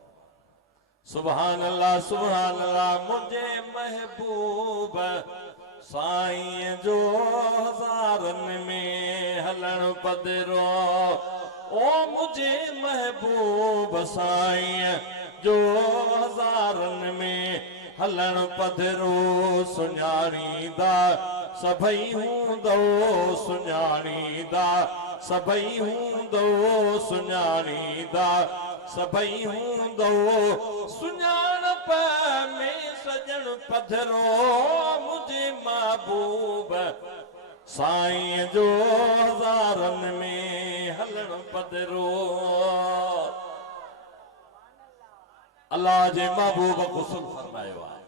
सुभान अल्लाह सुभान अल्लाह। मुझे महबूब साईं जो हज़ारन में हलन पदरो, ओ मुझे महबूब साईं जो हज़ारन में हलन पदरो, सुञाणीदा सभई हूंदो, सुञाणीदा सभई हूंदो, सुञाणीदा सभई हूंदो, सुञाणप में सजण पधरो, मुझे महबूब साईं जो हज़ारन में हलण पधरो। अल्लाह जे महबूब गुस्ल फरमायो आहे,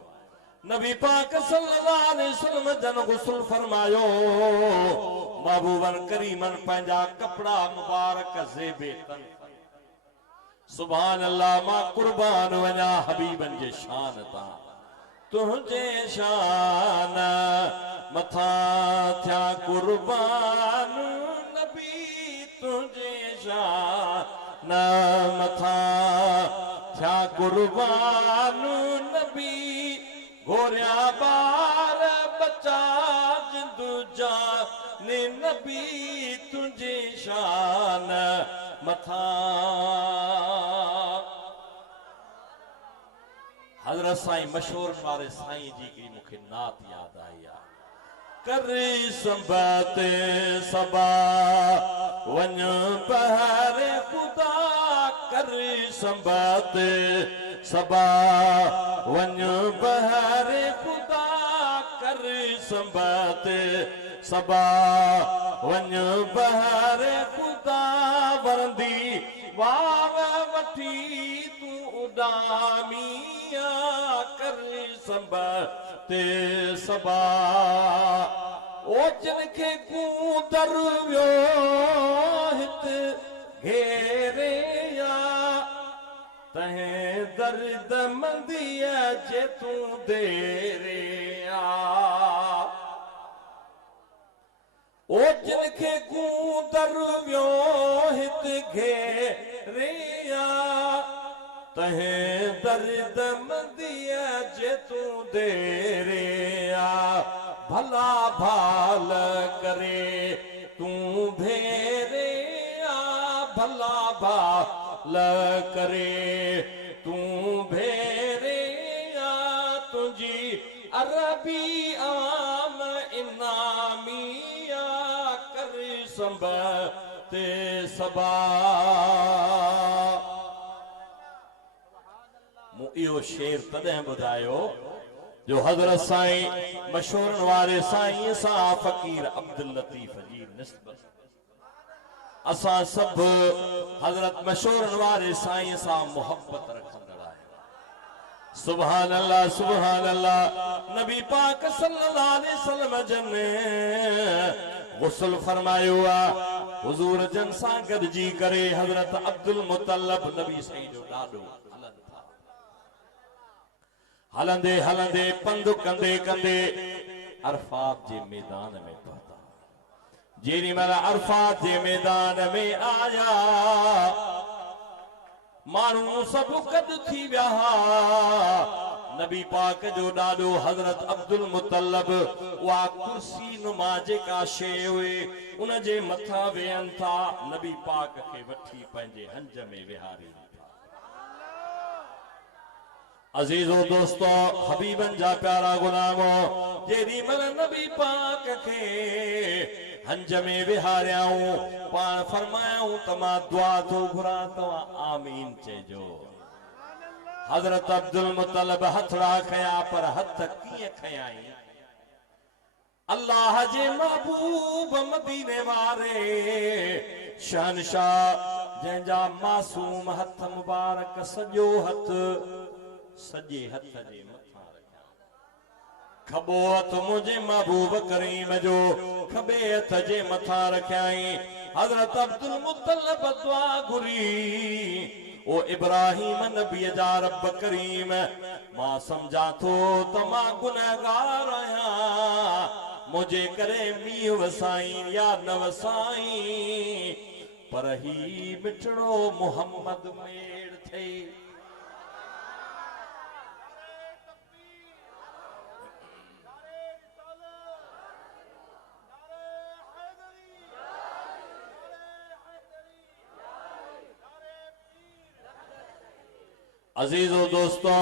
नबी पाक सल्लल्लाहु अलैहि वसल्लम जन गुस्ल फरमायो। महबूबन करीमन पंहिंजा कपड़ा मुबारक ज़ेबे तन, सुभान अल्लाह मां कुर्बान वञा हबीबन जे शान तां, तुझे शान मथा थिया कुर्बान नबी, तुझे शान मथा थिया कुर्बान नबी, घोरिया बार बचा जिंदु जान नबी, तुझे शान मथा। हज़रत साईं मशहूर मारे साईं जी की मुखे नात याद आई आ, करी संबत सबा वन बहर खुदा, करी संबत सबा वन बहर खुदा, करी संबत सबा वन बहर खुदा, वरंदी वार वठी तू उडामिया, करी संबत सबा, ओ जिनखे कूदर वियो हित घेरे या, तहें दर्द मंदिया जे तू देरे आ, ओ जिनखे कूदर वियो हित घेरे या, तहें दर्द मंदिया जे तू देरे आ, भला भाल करे तू भेरे आ, करे तू भेरे तुझी अरबी आम इनामिया कर संबते सबा मूं इहो शेर तॾहिं ॿुधायो जो हज़रत साईं मशहूरनि वारे साईं सां फ़कीर अब्दुल लतीफ़ जी निस्बत असां सभु हज़रत मशहूरनि वारे साईं सां मोहब्बत रखंदड़ आहियूं। सुभान अल्लाह सुभान अल्लाह। नबी पाक सल्लल्लाहु अलैहि वसल्लम जन गुस्ल फरमायो आहे हुज़ूर जन सां गॾिजी करे हज़रत अब्दुल मुतल्लब नबी साईं जो ॾाढो हलनि था। हलंदे हलंदे पंधु कंदे कंदे अरफात जे मैदान में पहुता। जेॾी महिल अरफात जे मैदान में आया माण्हू सभु गॾु थी विया। नबी पाक जो ॾाॾो हज़रत अब्दुल मुतल्लब उहा कुर्सी नुमा जेका शइ हुई उन जे मथां वेहनि था। नबी पाक खे वठी पंहिंजे हंज में विहारी। अजीजो दोस्तो हबीबन जा प्यारा गुलामो जेॾी महिल नबी पाक खे हंज में विहारियाऊं पाण फरमायाऊं त मां दुआ थो घुरां तव्हां आमीन चइजो। हज़रत अब्दुल मुतल्लब हथड़ा खया पर हथ कीअं खयाई अल्लाह जे महबूब मदीने वारे शहनशाह जंहिंजा मासूम हथ मुबारक सॼो हथ सॼे हथ जे मथां रखिया। खबो हथ मुंहिंजे महबूब करीम जो खबे हथ जे मथां रखियाई। हज़रत अब्दुल मुतल्लब दुआ घुरी ओ इब्राहिम नबी जा रब करीम मां समझा थो त मां गुनहगार आहियां मुझे करे मींहुं वसाई या न वसाई पर ही मिठड़ो मोहम्मद मेड़ थे। अजीजो दोस्तों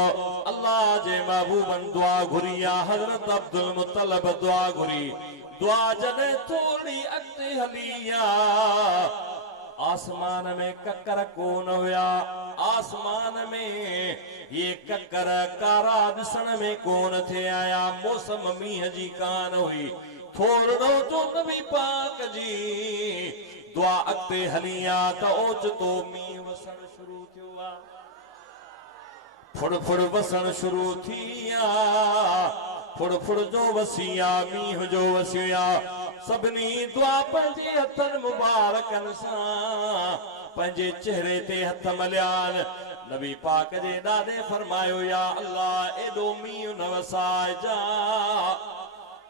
अल्लाह जे महबूबन दुआ घुरिया। हज़रत अब्दुल मुतल्लब दुआ घुरी। दुआ जॾहिं थोड़ी अॻिते हलिया आसमान में ककर कोन हुया। आसमान में ये ककर कारा ॾिसण में कोन थे आया। मौसम मींहं जी कान हुई। थोरो जो नबी पाक जी दुआ अॻिते हलिया त ओचितो मींहुं वसण शुरू थियो आहे। फुड़ फुड़ वसण शुरू थिया। फुड़ फुड़ जो वसिया मींहुं जो वसिया। सभिनी दुआ पंहिंजे हथनि मुबारकनि सां पंहिंजे चेहरे ते हथ मलियान। नबी पाक जे ॾाॾे फरमायो या अल्लाह एॾो मींहुं न वसाइजा।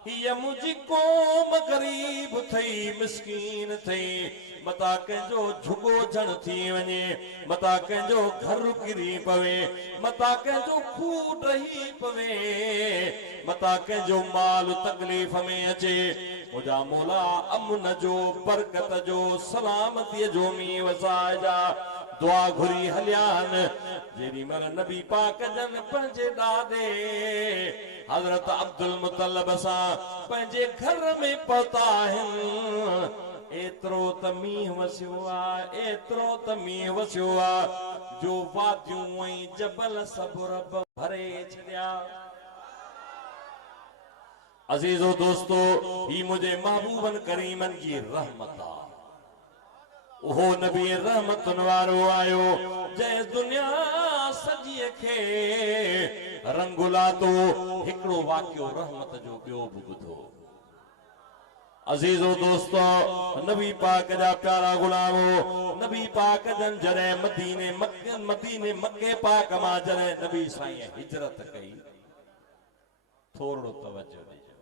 हीअ मुंहिंजी क़ौम गरीब थई मिस्कीन थई मता कंहिंजो झुगो झण थी वञे मता कंहिंजो घर किरी पवे मता कंहिंजो खूह ढही पवे मता कंहिंजो माल तकलीफ़ में अचे। मुंहिंजा मौला अमन जो बरकत जो सलामतीअ जो मींहुं वसाइजा। दुआ घुरी हलियान। जेॾी महिल नबी पाक जन पंहिंजे ॾाॾे हज़रत अब्दुल मुतल्लब सां पंहिंजे घर में पहुता आहिनि एतिरो त मींहुं वसियो आहे एतिरो त मींहुं वसियो आहे जो वादियूं ऐं जबल सभु रब भरे छॾिया। अज़ीज़ो दोस्तो ही मुंहिंजे महबूबन करीमन जी रहमत आहे। उहो नबी रहमतुन वारो आयो जंहिं दुनिया सॼीअ खे रंगुलातो। हिकिड़ो वाक़ियो रहमत जो ॿियो बि ॿुधो। अज़ीज़ो दोस्तो नबी पाक जा प्यारा गुलामो नबी पाक जन जॾहिं मदीने मके पाक मां जॾहिं नबी साईं हिजरत कई थोरो तवज्जो ॾिजो।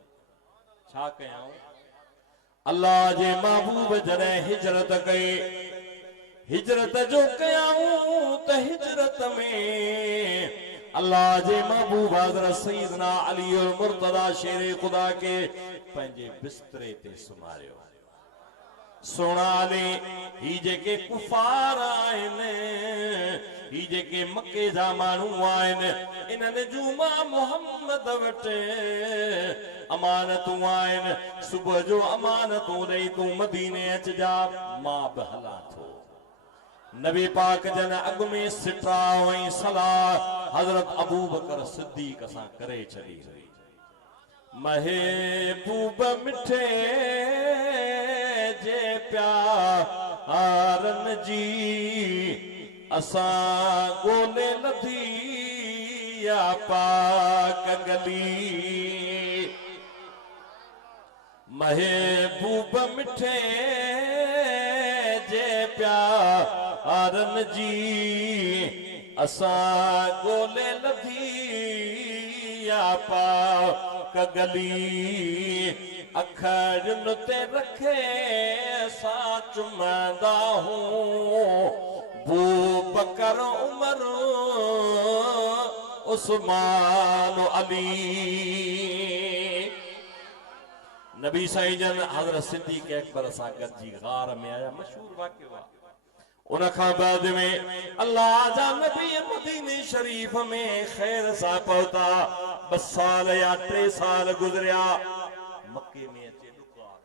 छा कयाऊं अल्लाह जे महबूब जॾहिं हिजरत कई हिजरत जो कयाऊं त हिजरत में अल्लाह जे महबूब हज़रत सैयदना अली मुर्तदा शेर खुदा के पंहिंजे बिस्तरे ते सुमारियो। सोनाली ही जेके कुफार आहिनि ही जेके मके जा माण्हू आहिनि इन्हनि जुमा मोहम्मद वटि अमानतूं आहिनि सुबुह जो अमानतूं ॾेई तूं मदीने अचजा मां बि हलां थो नबी पाक जन अॻु में सिटा ऐं सलाह हज़रत अबू बकर सिद्दीक़ सां करे छॾी हुई महबूब मिठे जे प्यारन जी असां ॻोल्हे लधी या पाक गली महबूब मिठे जे प्यारन जी असां ॻोल्हे लधी या पाक गली अखरन ते रखे असां चुमंदा हूं बू बकर उमर उस्मान अली नबी साईं जन हज़रत सिद्दीक़ अकबर सां गॾिजी गार में आया मशहूर वाक़ियो आहे उन खां बाद में अल्लाह जा नबी मदीने शरीफ में खैर सां पहुता 2 साल या 3 साल गुज़रिया मक्के में अचे डुकार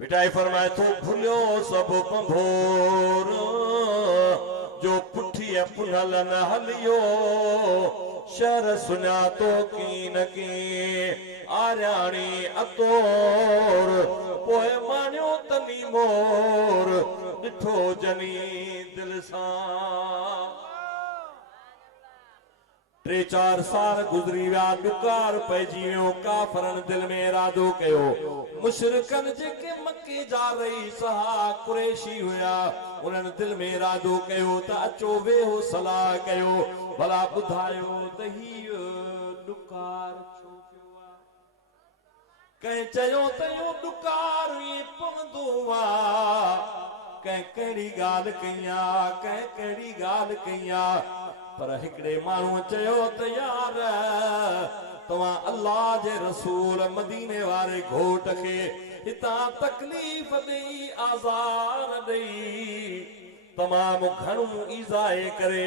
बिटाई फरमाए तो भुलियो सब पंभोर जो पुठी पुनल न हलियो शर सुना तो कीन की आर्याणी अतोर पोए मानियो तनी मोर ॾिठो जनी दिल सां 3-4 साल गुज़री विया डुकार पइजी वियो काफ़रनि दिल में इरादो कयो मुशरिकनि जेके मके जा रईस हा कुरैशी हुया उन्हनि दिल में इरादो कयो त अचो वेहो सलाह कयो भला ॿुधायो त हीउ डुकार छो पियो आहे कंहिं चयो त इहो डुकार ईअं पवंदो आहे कंहिं कहिड़ी ॻाल्हि कई आहे कंहिं कहिड़ी ॻाल्हि कई आहे पर हिकिड़े माण्हू चयो त यार तव्हां अल्लाह जे रसूल मदीने वारे घोट खे हितां तकलीफ़ ॾेई आज़ार ॾेई तमामु घणो ईज़ाए करे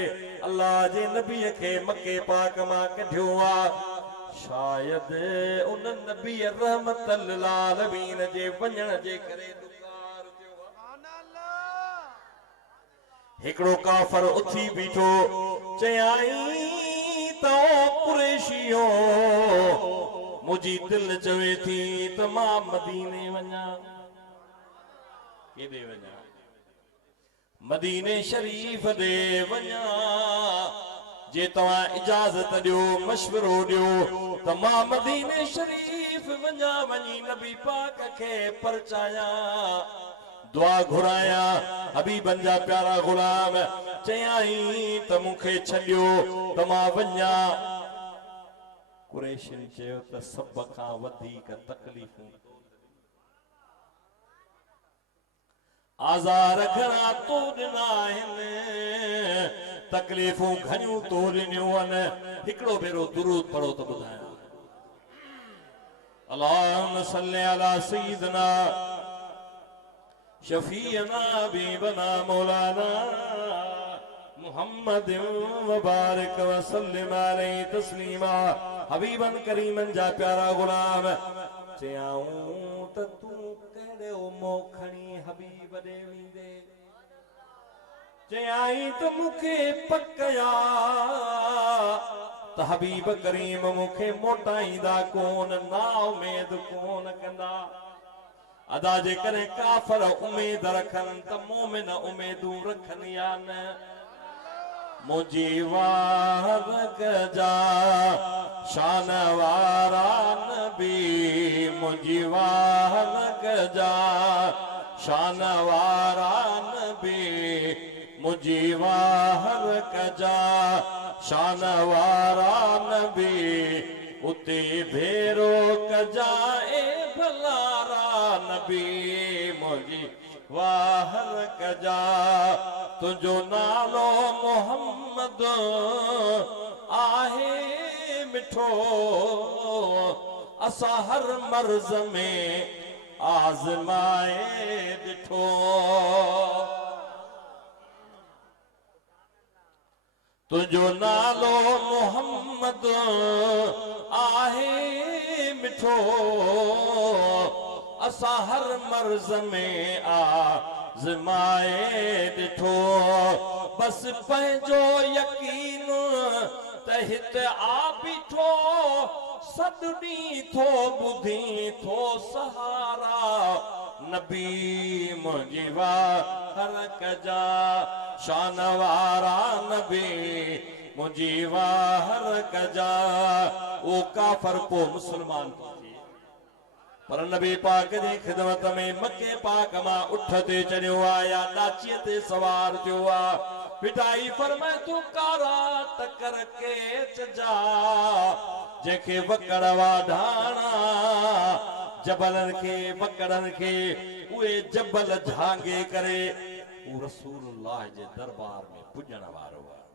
अल्लाह जे नबीअ खे मके पाक मां कढियो आहे शायदि उन नबी रहमत लिल आलमीन जे वञण जे करे डुकार थियो हिकिड़ो काफ़र उथी बीठो चयाई तो कुरैशियो मुझी दिल चवे थी त मां मदीने वञा केॾे वञा मदीने शरीफ दे वञा जे तव्हां इजाज़त ॾियो मशवरो ॾियो त मां मदीने शरीफ वञा वञी नबी पाक खे परचाया दुआ घुराया हबीबन जा प्यारा गुलाम चयाई त मूंखे छॾियो त मां वञा कुरैशिन चयो त सभ खां वधीक तकलीफ़ूं आज़ार घणा तो ॾिना आहिनि तकलीफ़ूं घणियूं तो ॾिनियूं आहिनि हिकिड़ो भेरो दुरूद पढ़ो त ॿुधायां अल्लाहुम्म सल्ली अला सय्यिदना शफीअना हबीबना मौलाना मुहम्मद मुबारक वसल्लम अलैहि तस्लीमा हबीबन करीमन जा प्यारा गुलाम चयाऊं त तू कहिड़ो मोखणी हबीब ॾे वेंदे चयाई त मूंखे पकया त हबीब करीम मूंखे मोटाईंदा कोन ना उमेद कोन कंदा अदा जे करे काफ़र उमेद रखनि त मोमिन उमेदूं रखनि या न मुंहिंजी वार जा शान वारा नबी मुंहिंजी वार जा शान वारा नबी मुंहिंजी वार जा शान वारा नबी उते भेरो कजाए भलारा नबी मुंहिंजी वाहर कजा तुंहिंजो नालो मोहम्मद आहे मिठो असां हर मर्ज़ में आज़माए ॾिठो। तुंहिंजो नालो मोहम्मद आहे मिठो, असां हर मर्ज़ में आज़माए ॾिठो। बस पंहिंजो यकीन त हिते आ बीठो, सॾु ॾींहुं थो ॿुधी थो सहारा, नबी मुंहिंजी वार कजा शान वारा, नबी मुंहिंजी वार कजा। ओ काफ़र पोइ मुस्लमान थो थिए, पर नबी पाक जी ख़िदमत में मके पाक मां उठ ते चढ़ियो आहे या ॾाचीअ ते सवार थियो आहे। पिटाई फरमाए तूं कारा टकर के जा, जंहिंखे वकड़ वाढाणा जबलनि खे वकड़नि खे उहे जबल झांगे करे हू रसूलुल्लाह जे दरबार में पुॼण वारो आहे।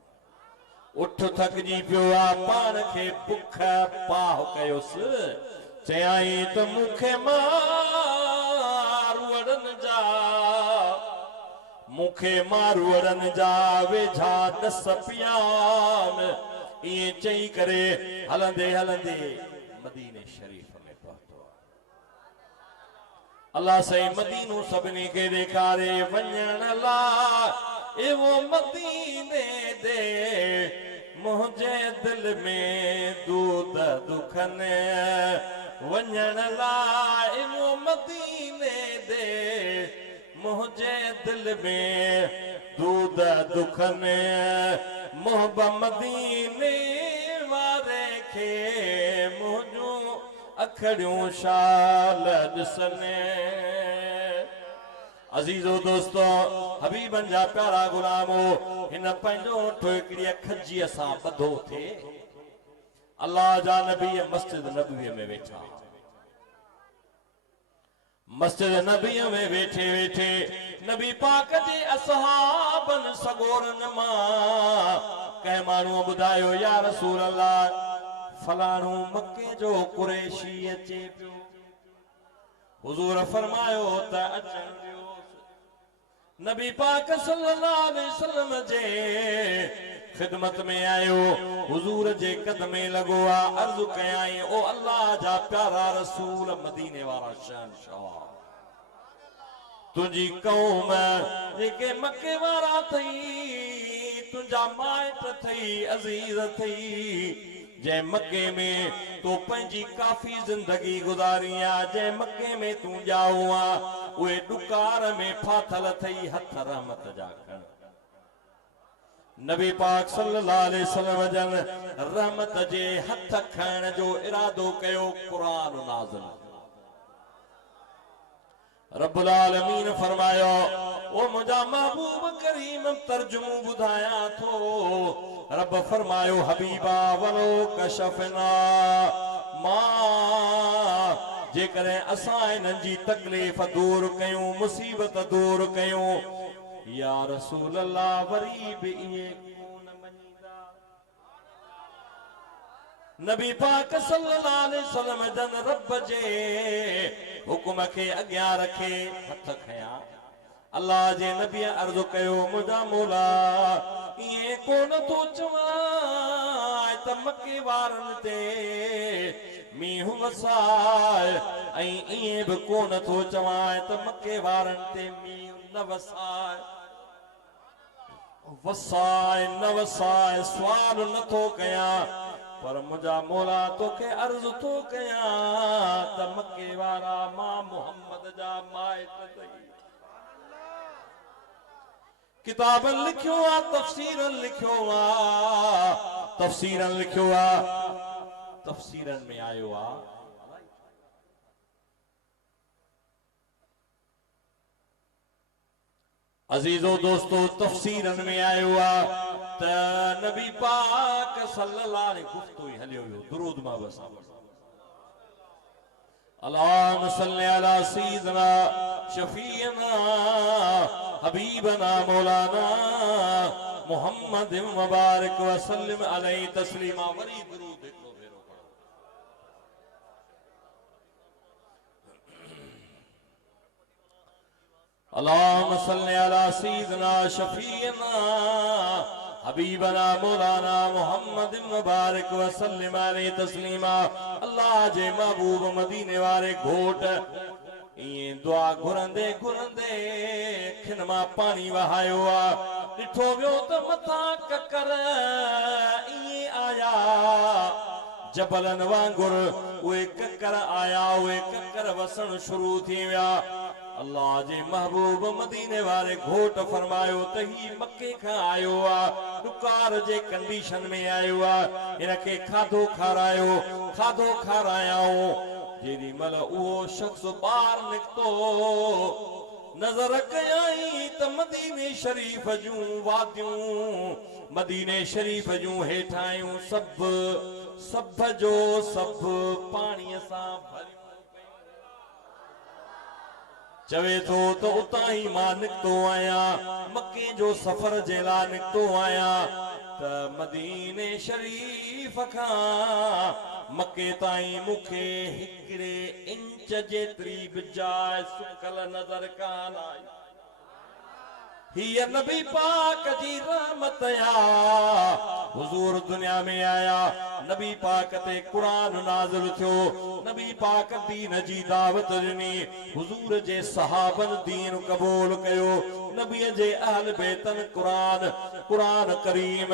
उठ थकिजी पियो आहे, पाण खे बुख पाह कयोसि, चयाई त मूंखे मारूअड़नि जा, मूंखे मारूअड़नि जा वेझा ॾस पियान। इएं चई करे हलंदे हलंदे मदीने शरीफ में पहुतो। अल्लाह सही मदीनो सभिनी खे ॾेखारे वञण लाइ, एवो मदीने दे मुंहिंजे दिल में दूध दुखने, वञण लाइ एवो मदीने दे मुंहिंजे दिल में दूध दुखने, मोहब्बत मदीने वारे खे मुंहिंजूं अखड़ियूं शाल ॾिसने। अज़ीज़ो दोस्तो, हबीबन जा प्यारा गुलामो, हिन पंहिंजो ओठो हिकिड़ी खजीअ सां ॿधो थिए। अल्लाह जा नबी मस्जिद नबवीअ में वेठा, मस्जिद नबीअ में वेठे वेठे नबी पाक जे असहाबन सगोरन मां कंहिं माण्हूअ ॿुधायो, या रसूल अल्लाह फलाणो मके जो कुरैशी अचे पियो। हुज़ूर फरमायो त अचण ॾियो। नबी पाक सल्लल्लाहु अलैहि वसल्लम जे ख़िदमत में आयो, हुज़ूर जे कदमे लॻो आहे, अर्ज़ कयाई ओ अल्लाह जा प्यारा रसूल मदीने वारा शहंशाह, तुंहिंजी क़ौम जेके मके वारा थई, तुंहिंजा माइट थई, अज़ीज़ थई, जंहिं मके में तो पंहिंजी काफ़ी ज़िंदगी गुज़ारी आहे, जंहिं मके में तूं ॼाओ आहे, उहे ॾुकार में फाथल थई, हथ रहमत जा खण। नबी पाक सल्लल्लाहु अलैहि वसल्लम जन रहमत जे हथ खणण जो इरादो कयो, क़ुरान नाज़िल। रब्बुल आलमीन फरमायो, ओ मुंहिंजा महबूब करीम तर्जुमो ॿुधायां थो। रब फरमायो, हबीबा वलो कशफना मां, जेकॾहिं असां हिननि जी तकलीफ़ दूर कयूं, मुसीबत दूर कयूं, या रसूल अल्लाह वरी बि इहे कोन मञीदा। नबी पाक सल्लल्लाहु अलैहि वसल्लम जन रब जे हुकुम खे अॻियां रखे हथ खयां। अल्लाह जे नबी अर्ज़ कयो, मुंहिंजा मौला इएं कोन थो चवां त मके वारनि ते मींहुं वसाए, ऐं इएं बि कोन थो चवां त मके वारनि ते मींहुं न वसाए। वसाए न वसाए सुवाल नथो कयां, पर मुंहिंजा मौला तोखे अर्ज़ थो कयां त मके वारा मां मोहम्मद जा माइट थई। किताबन लिखियो आहे, तफ़सीरन लिखियो आहे, तफ़सीरन लिखियो आहे, तफ़सीरन में आयो आहे, अजीजो दोस्तो, तफ़सीरन में आयो आहे त नबी पाक सल्लल्लाहु अलैहि गुफ्तो ई हलियो वियो दुरूद मां बस। अल्लाहुम्मा सल्लि अला सय्यिदना शफीअना हबीबना मौलाना मुहम्मद मुबारक वसल्लम अलैहि तस्लीमा। वरी दुरूद हिकिड़ो भेरो पढ़ो। अल्लाहुम्मा सल्लि अला सय्यिदिना शफीना हबीबना मौलाना मुहम्मद मुबारक व सल्लिम अलैहि तस्लीमा। अल्लाह जे महबूब मदीने वारे घोट ये दुआ घुरंदे घुरंदे खिन मां पानी वहायो आ। ॾिठो वियो त मथा ककर इए आया जबलन वांगुर उहे ककर आया, उहे ककर वसण शुरू थी विया। अल्लाह जे महबूब मदीने वारे घोट फरमायो त ही मक्के खां आयो आ, ॾुकार जे कंडीशन में आयो आ, इनखे खाधो खारायो, खाधो खारायाऊं। जेॾी महिल उहो शख्स ॿाहिरि निकितो नज़र कयाई त मदीने शरीफ़ जूं वादियूं, मदीने शरीफ़ जूं हेठायूं सभ जो सभ पाणीअ सां भरियूं। चवे थो त उतां ई मां निकितो आहियां, मके जो सफ़र जे लाइ निकितो आहियां त मदीने शरीफ़ खां मके ताईं मूंखे हिकिड़े इंच जेतिरी बि जाइ सुकल नज़र कान आई। हीअ नबी पाक जी रहमत आ। हुजूर दुनिया में आया, नबी पाक ते कुरान नाज़िल थियो, नबी पाक दीन जी दावत ॾिनी, हुजूर जे सहाबन दीन क़बूल कयो, नबीअ जे अहल बैतन कुरान करीम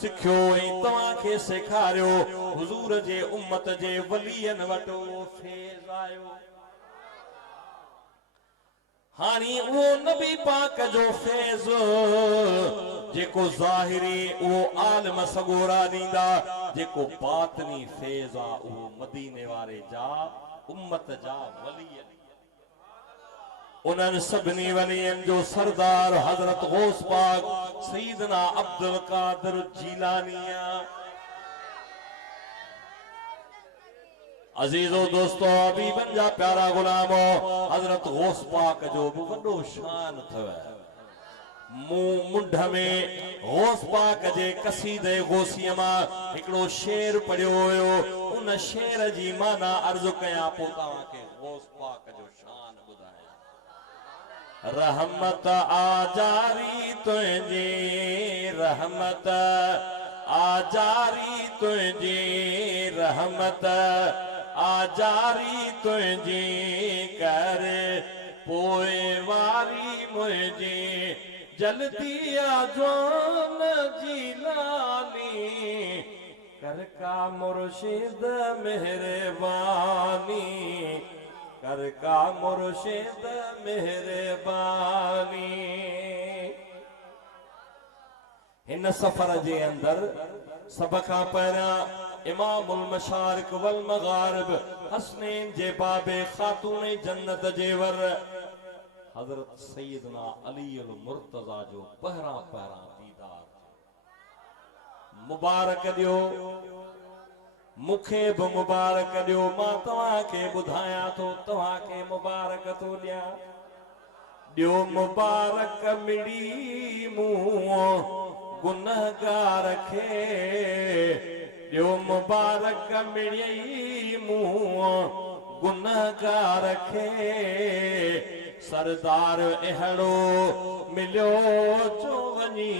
सिखियो ऐं तव्हांखे सेखारियो। हुजूर जे उम्मत जे वलीअन वटि उहो फैज़ आयो। हानी वो नबी पाक जो फैज़ जेको ज़ाहिरी उहो आलम सगोरा ॾींदा, जेको बातनी फैज़ आ उहो मदीने वारे जा उम्मत जा वली। उन्हनि सभिनी वलियनि जो सरदार हज़रत गौस पाक सईदना अब्दुल कादिर जीलानी। अजीजो दोस्तों, हबीबन जा प्यारा गुलामो, हजरत गौस पाक जो भी वडो शान थव। मुंढ में गौस पाक जे कसीदे गौसीअ मां हिकिड़ो शेर पढ़ियो हुयो। उन शेर जी माना अर्ज़ कया पोइ तव्हांखे गौस पाक जो शान ॿुधाया। रहमत आजारी तुंहिंजी, रहमत आजारी तुंहिंजी, रहमत आजारी तुंहिंजी कर पोए वारी मुंहिंजी, जल्दी आजवान जी लाली कर का मुर्शिद मेहरबानी, कर का मुर्शिद मेहरबानी। इन सफ़र जे अंदर सब खां पहिरियां इमामुल मशारिक वल मगारिब हसनैन जे बाबे खातून जन्नत जेवर हजरत सैयदना अली अल मुर्तजा जो पहिरां दीदार मुबारक दियो, मूंखे बि मुबारक दियो। मां तव्हांखे ॿुधायां थो, तव्हांखे मुबारक थो ॾियां। ॾियो मुबारक मिड़ी मूं गुनहगार खे, ॾियो मुबारक मिड़ी मूं गुनहगार खे, सरदार अहिड़ो मिलियो जो वञी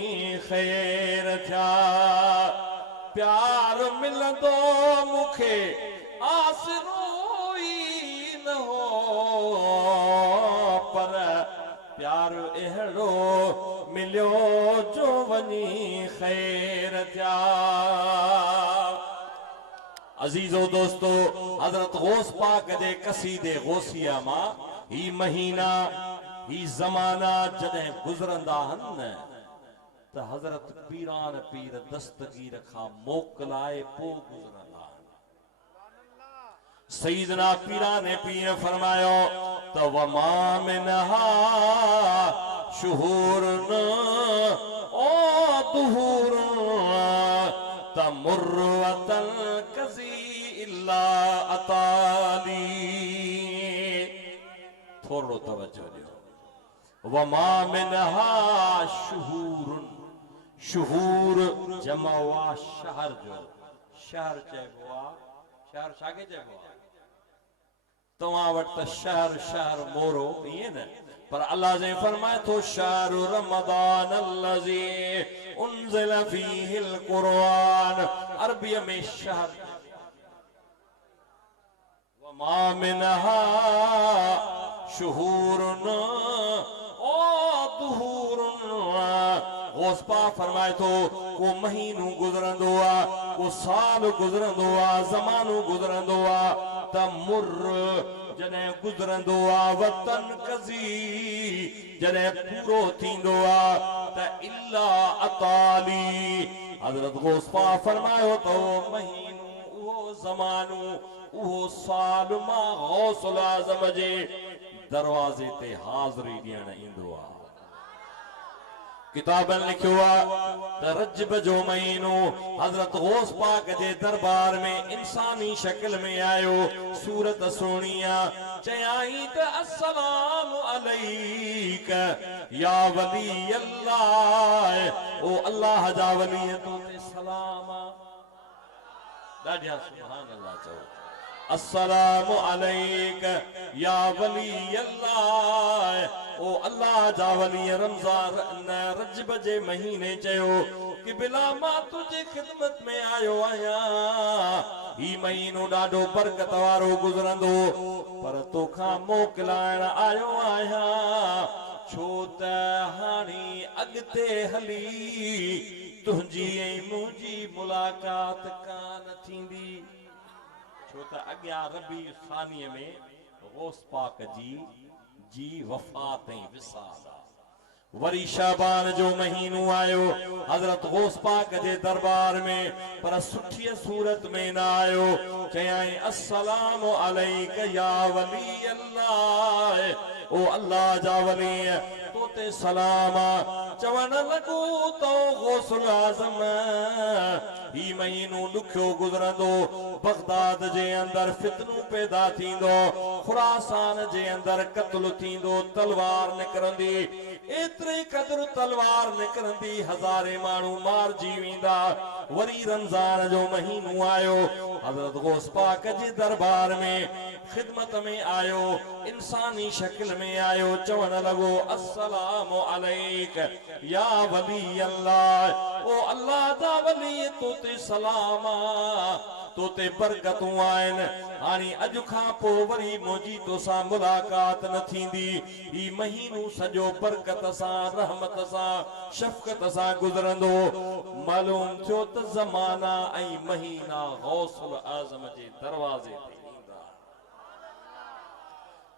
ख़ैर थिया। प्यार मिलंदो मूंखे आसरो ई न हो, पर प्यार अहिड़ो मिलियो जो वञी ख़ैर थिया। अजीजो दोस्तो, हजरत गौस पाक जे कसीदे गौसिया मां ही महीना ही ज़माना जॾहिं गुज़रंदा आहिनि त हजरत पीरान पीर दस्तगीर खां मोकलाए पोइ गुज़रंदा आहिनि। सईदना पीरान पीर फरमायो त वमा मिनहा शुहूरुन ओ दुहूरुन तमुर्रतल कज़ी इल्ला अताली। थोड़ो तवज्जो ॾियो। वमा मिनहा शुहूरुन, शुहूर जमा हुआ शहर जो, शहर चइबो आहे। शहर छाखे चइबो आहे? तव्हां वटि त शहर शहर मोरो ईअं न, पर अल्लाह जे फरमाए थो शहरु रमज़ान अल्लज़ी उन्ज़िल फ़ीहिल क़ुरआन। अरबीअ में शहर वमा मिनहा शुहूरुन ओ दुहूरुन। गौस पाक फरमाए थो को महीनो गुज़रंदो आहे, को साल गुज़रंदो आहे, ज़मानो गुज़रंदो आहे, त मुर्र जॾहिं गुज़रंदो आहे, वतन कज़ी जॾहिं पूरो थींदो आहे, त इल्ला अताली। हज़रत गौस पाक फरमायो तो महीनो उहो ज़मानो उहो साल मां गौसुल आज़म जे दरवाज़े ते हाज़िरी ॾियण ईंदो आहे। किताबन लिखियो आहे त रजब जो महीनो हज़रत गौस पाक जे दरबार में इंसानी शक्ल में आयो। सूरत सुहिणी आहे, चयाई त अस्सलामु अलैक या वली अल्लाह, ओ अल्लाह जा वली तो ते सलाम आहे। ॾाढा सुभान अल्लाह चओ, अस्सलामु अलैक या वली अल्लाह, ओ अल्लाह जा वली। रमज़ान रजब जे महीने चयो कि बिला मां तुझे खिदमत में आयो आहियां। ही महीनो ॾाढो बरकत वारो गुज़रंदो, पर तोखां मोकिलाइण आयो आहियां, छो त हाणे अॻिते हली तुंहिंजी ऐं मुंहिंजी मुलाक़ात कान थींदी। छो त अॻियां रबी सानीअ में गौस पाक जी वफ़ात ऐं विसाल आहे। वरी शाबान जो महीनो आयो, हज़रत गौस पाक जे दरबार में, पर सुठी सूरत में न आयो। चयाई अस्सलामु अलैक या वली अल्लाह, ओ अल्लाह जा वली तो ते सलाम। चवण लॻो तो गौसुल आज़म ही महीनो ॾुखियो गुज़रंदो, बगदाद जे अंदर फितनो पैदा थींदो, खुरासान जे अंदर कत्ल थींदो, तलवार निकरंदी, एतिरे क़दुरु तलवार निकरंदी, हज़ारे माण्हू मारजी वेंदा। वरी रमज़ान जो महीनो आयो, हज़रत गौस पाक जे दरबार में खिदमत में आयो, इंसानी शक्ल में आयो। चवण लॻो अस्सलामु अलैक या वली अल्लाह, ओ अल्लाह जा वली तो ते सलाम, तो ते बरकतूं आहिनि। हाणे अॼु खां पोइ वरी मुंहिंजी तोसां मुलाक़ात न थींदी। ही महीनो सॼो बरकत सां, रहमत सां, शफ़क़त सां गुज़रंदो। मालूम थियो त ज़माना ऐं महीना गौसुल आज़म जे दरवाज़े ते ईंदा।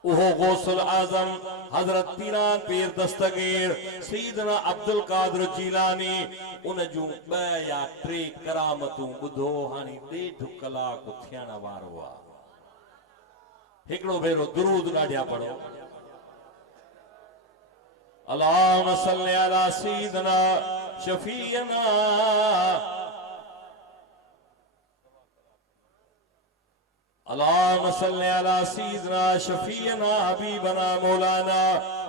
उहो गौसुल आज़म हज़रत पीरान पीर दस्तगीर सैयदना अब्दुल कादिर जीलानी, उन जूं 2 या 3 करामतूं ॿुधो। हाणे 1.5 कलाक थियण वारो आहे। हिकिड़ो भेरो दुरूद ॾाढा पढ़ो। अल्लाहुम्मा सल्ली अला सय्यिदना शफीअना अल्लाहुम्मा सल्ली अला सय्यिदना शफीअना हबीबना मौलाना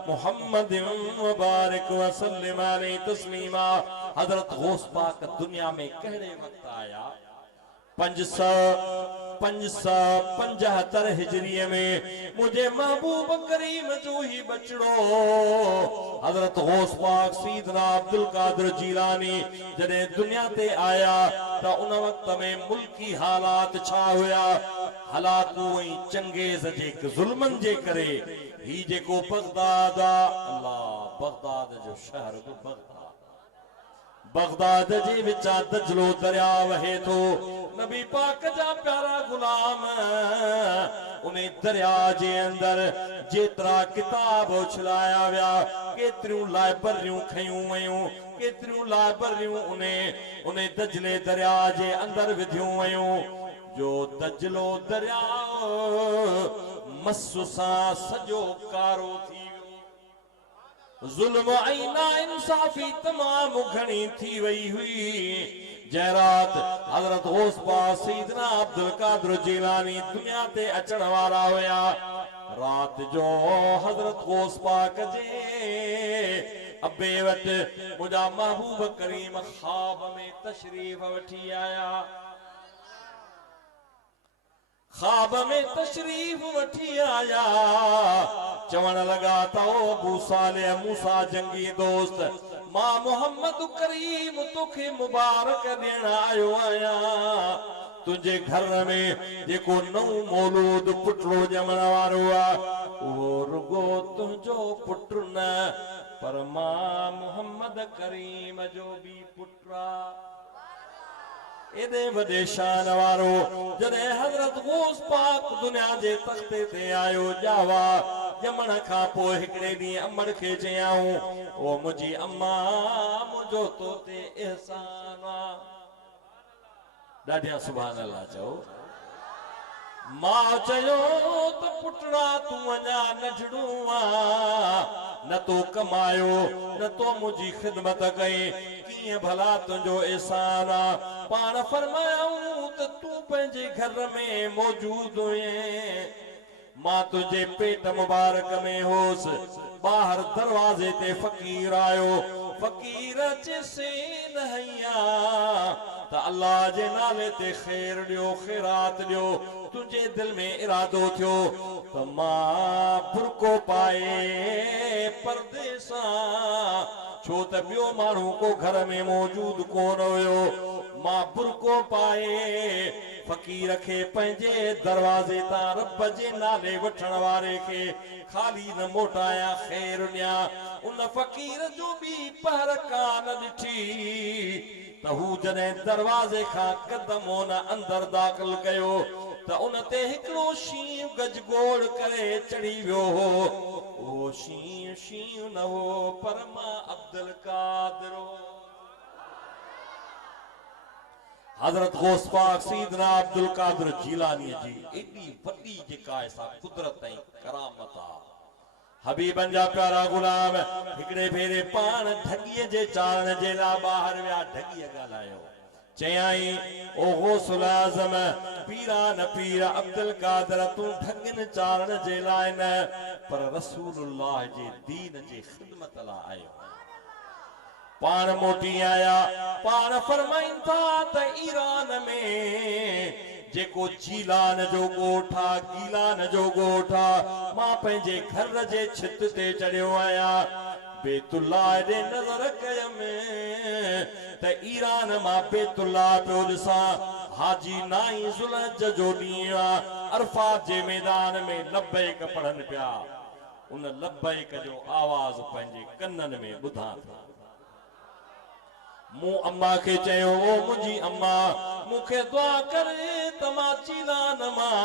मुहम्मद व बारिक व सल्लिम अलैहि तस्लीमा। हज़रत गौस पाक दुनिया में कहिड़े वक्त आया? 575 हिजरीअ में मुझे महबूब करीम जो ही बचड़ो हज़रत गौस पाक सैयदना अब्दुल कादिर जीलानी जॾहिं दुनिया ते आया त उन वक्त में मुल्की हालात छा हुया? हलाकू ऐं चंगेज़ जे ज़ुल्मनि जे करे ही जेको बगदाद आहे, अल्लाह बगदाद जो शहर बगदाद जे विचा दजलो दरिया वहे थो। नबी पाक जा प्यारा गुलाम उन दरिया जे अंदर जेतिरा किताब उछलाया विया, केतिरियूं लाइब्रेरियूं खयूं वयूं, केतिरियूं लाइब्रेरियूं उन दजले दरिया जे अंदर विधियूं वयूं। जो दजलो दरिया मस सां सॼो कारो थी, ज़ुल्म ऐं नाइंसाफ़ी तमाम घणी थी वई हुई। जंहिं रात हज़रत गौस पाक सैयदना अब्दुल कादिर जीलानी दुनिया ते अचण वारा हुया, रात जो हज़रत गौस पाक जे अबे वटि मुंहिंजा महबूब करीम ख्वाब में तशरीफ़ वठी आया। ख्वाब में तशरीफ वठी आया चवण लगा तो अबू साले मूसा जंगी दोस्त मां मोहम्मद करीम तोखे मुबारक ॾियण आयो आया तुझे घर में जेको नौ मौलूद पुटरो ॼमण वारो आहे उहो रुगो तुंहिंजो पुटु न पर मां मोहम्मद करीम जो भी पुटु आहे एदे वडे शान वारो जॾहिं हज़रत गौस पाक दुनिया जे तख़्ते ते आयो ॼावा ॼमण खां पोइ हिकिड़े ॾींहुं अमड़ खे चयाऊं ओ मुंहिंजी अम्मा मुंहिंजो तो ते एहसान आहे ॾाढिया सुभान अल्लाह चओ मां चयो त पुटड़ा तूं अञा नंढड़ो आहे न तो कमायो न तो मुंहिंजी ख़िदमत कई कीअं भला तुंहिंजो एहसान आहे पाण फरमायूं त तूं पंहिंजे घर में मौजूद हुए मां तुझे पेट मुबारक में होस बाहर दरवाजे ते फकीर आयो फकीर चेसे नहैया त अल्लाह जे नाले ते खैर ॾियो खैरात ॾियो तुझे दिल में इरादो थियो त मां बुरको पाए पर्दे सां छो त ॿियो माण्हू को घर में मौजूद कोन हुयो मां बुरको पाए फकीर खे पंहिंजे दरवाजे तां रब जे नाले वठण वारे खे खाली न मोटाया खैर ॾियां उन फकीर जो भी पहर कान ॾिठी त हू जॾहिं दरवाजे खां कदम हुन अंदर दाख़िल कयो त उन ते हिकिड़ो शींहुं गजगोड़ करे चढ़ी वियो हो उहो शींहुं न हो पर मां अब्दुल कादिर हज़रत गौस पाक सैयदना अब्दुल कादिर जीलानी जी एडी वॾी जेका ऐसा कुदरत ऐं करामत आहे हबीबन जा प्यारा गुलाम हिकिड़े भेरे पाण ढॻीअ जे चारण जे लाइ ॿाहिरि विया ढॻीअ ॻाल्हायो चयाई ओ गौसुल आज़म पीरान पीर अब्दुल कादिर तूं ढॻियुनि चारण जे लाइ न पर रसूलुल्लाह जे दीन जे ख़िदमत लाइ आयो पाण मोटी आया पाण फरमाइन था त ईरान में जेको जीलान जो ॻोठ आहे गीलान जो ॻोठ आहे मां पंहिंजे घर जे छित ते चढ़ियो आहियां बेतुल्लाह ॾे नज़र कयम त ईरान मां बेतुल्लाह पियो ॾिसां हाजी नाई ज़ुलहज जो ॾींहुं आहे अरफात जे मैदान में लब्बैक पढ़नि पिया उन लब्बैक जो आवाज़ पंहिंजे कननि में ॿुधां था मूं अम्मा खे चयो ओ मुंहिंजी अम्मा मूंखे दुआ करे त मां जीलान मां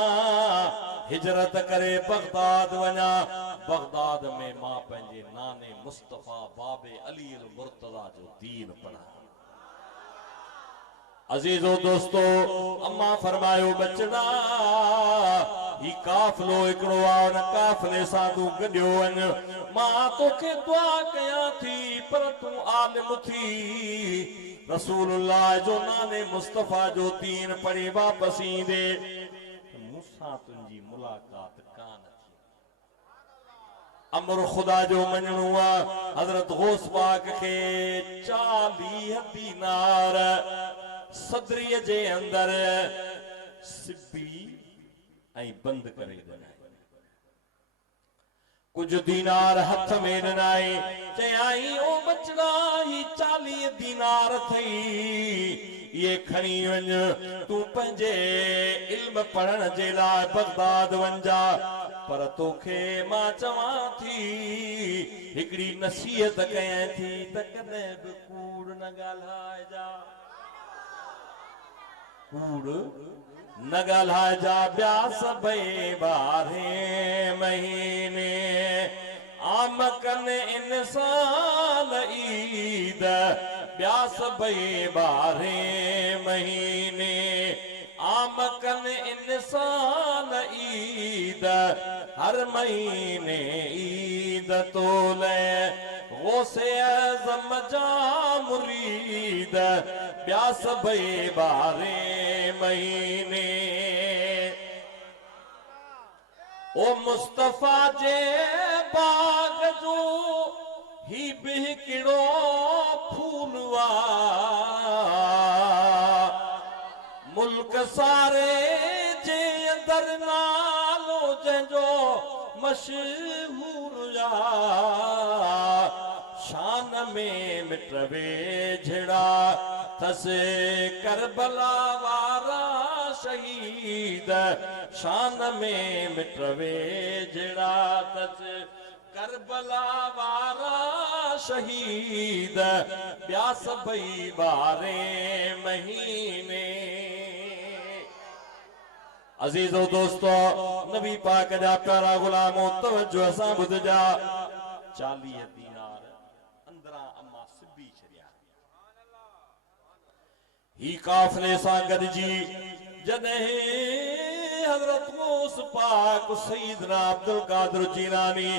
हिजरत करे बगदाद वञा बगदाद में मां पंहिंजे नाने मुस्तफा बाबे अली अल मुर्तज़ा जो दीन पढ़ा अजीजो दोस्तो अम्मा फरमायो बचड़ा ही काफ़िलो हिकिड़ो आहे उन काफ़िले सां तूं गॾियो वञ मां तोखे दुआ कयां थी पर तूं आलिम थी रसूलुल्लाह जो नाने मुस्तफा जो दीन पढ़ी वापसि ईंदे मूंसां तुंहिंजी मुलाकात कान थी अमर खुदा जो मञणो आहे हज़रत गौस पाक खे 40 दीनार सदरीअ जे अंदर सिबी ऐं बंद करे ॾिना कुछ दीनार हथ में ॾिनाई चयाई ओ बचड़ा ही 40 दीनार थई ये खणी वञ तूं पंहिंजे इल्म पढ़ण जे लाइ बगदाद वञा पर तोखे मां चवां थी हिकिड़ी नसीहत कयां थी त कॾहिं बि कूड़ न ॻाल्हाइजा कूड़ न ॻाल्हाइजा ब्यास भई 12 महीने आमकन इंसान ईद ब्यास भई 12 महीने आमकन इंसान ईद हर महीने ईद तोले गौसे आज़म जा मुरीद ब्यास भई 12 महीने ओ मुस्तफा जे बाग जो ही भी हिकिड़ो फूल मुल्क सारे जे अंदर हैदर नालो जंहिंजो मशहूर या शान में मिट वेझड़ा थस करबला वारा शहीद शान में मिट वेझड़ा थस करबला वारा शहीद ॿिया सभई 12 महीने। अजीजो दोस्तो नबी पाक जा प्यारा गुलामो तवज्जो असां ॿुधजा 40 दीनार अंदरां अम्मा सिबी छॾिया। ही काफ़िले सां गॾिजी जॾहिं हज़रत गौस पाक सईदना अब्दुल कादिर जीलानी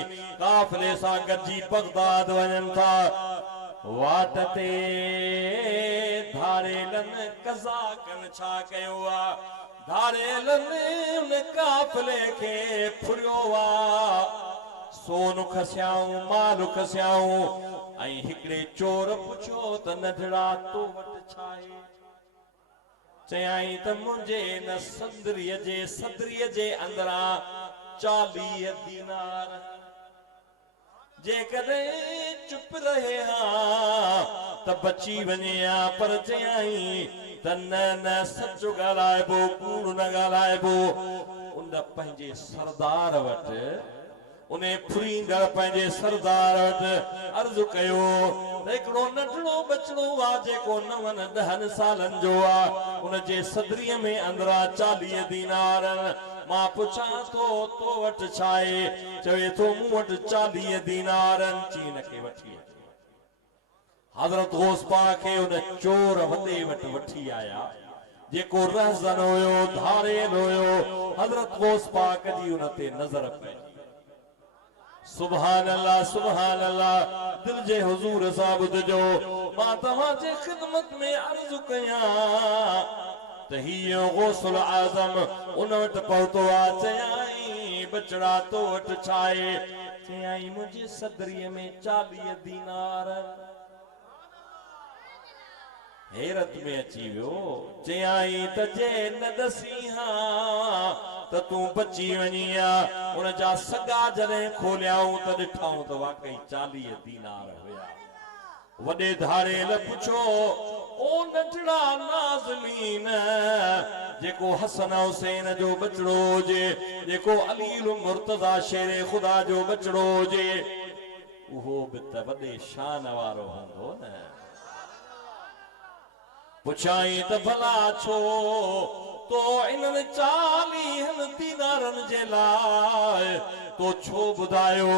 काफ़िले सां गॾिजी बगदाद वञनि था। वाट ते धारेलनि कज़ा कनि छा कयो आहे धारेलनि उन काफ़िले खे फुरियो आहे सोन खसियाऊं माल खसियाऊं ऐं हिकिड़े चोर पुछियो त नंढड़ा तो वटि छा आहे चयाई त मुंहिंजे न सदरीअ जे अंदरां 40 दीनार जेकॾहिं चुप रहे हा त बची वञे हा पर चयाई त न सचो ॻाल्हाइबो कूड़ न ॻाल्हाइबो। उन पंहिंजे सरदार वटि उन फुरींदड़ पंहिंजे सरदार वटि अर्ज़ु कयो हिकिड़ो नंढड़ो बचड़ो आहे जेको 9-10 सालनि जो आहे उनजे सदरीअ में अंदरां 40 दीनार मां पुछां तो वटि छा आहे चवे थो मूं वटि 40 दीनार चीन खे वठी हज़रत गौस पाक खे उन चोर वॾे वटि वठी आया जेको रहज़न हुयो धारेल हुयो हज़रत गौस पाक जी उन ते नज़र पई। सुभान अल्लाह दिल जे हुजूर सां ॿुधजो मां तव्हां जे ख़िदमत में अर्ज़ु कयां त हीअ गौसुल आज़म उन वटि पहुतो आहे चयाई बचड़ा तो वटि छा आहे चयाई मुंहिंजी सदरीअ में 40 दीनार। हैरत में अची वियो चयाई त जे न ॾसी हा त तूं बची वञी आ उन जा सगा जॾहिं खोलियाऊं त ॾिठाऊं त वाकई 40 दीनार हुया। वॾे धारेल पुछो ओ नंढड़ा नाज़नीन जेको हसन हुसैन जो बचड़ो हुजे जेको अलील मुर्तज़ा शेरे ख़ुदा जो बचड़ो हुजे उहो बि त वॾे शान वारो हूंदो न। पुछाई त भला छो तो इन्हनि 40 दीनारनि जे लाइ तो छो ॿुधायो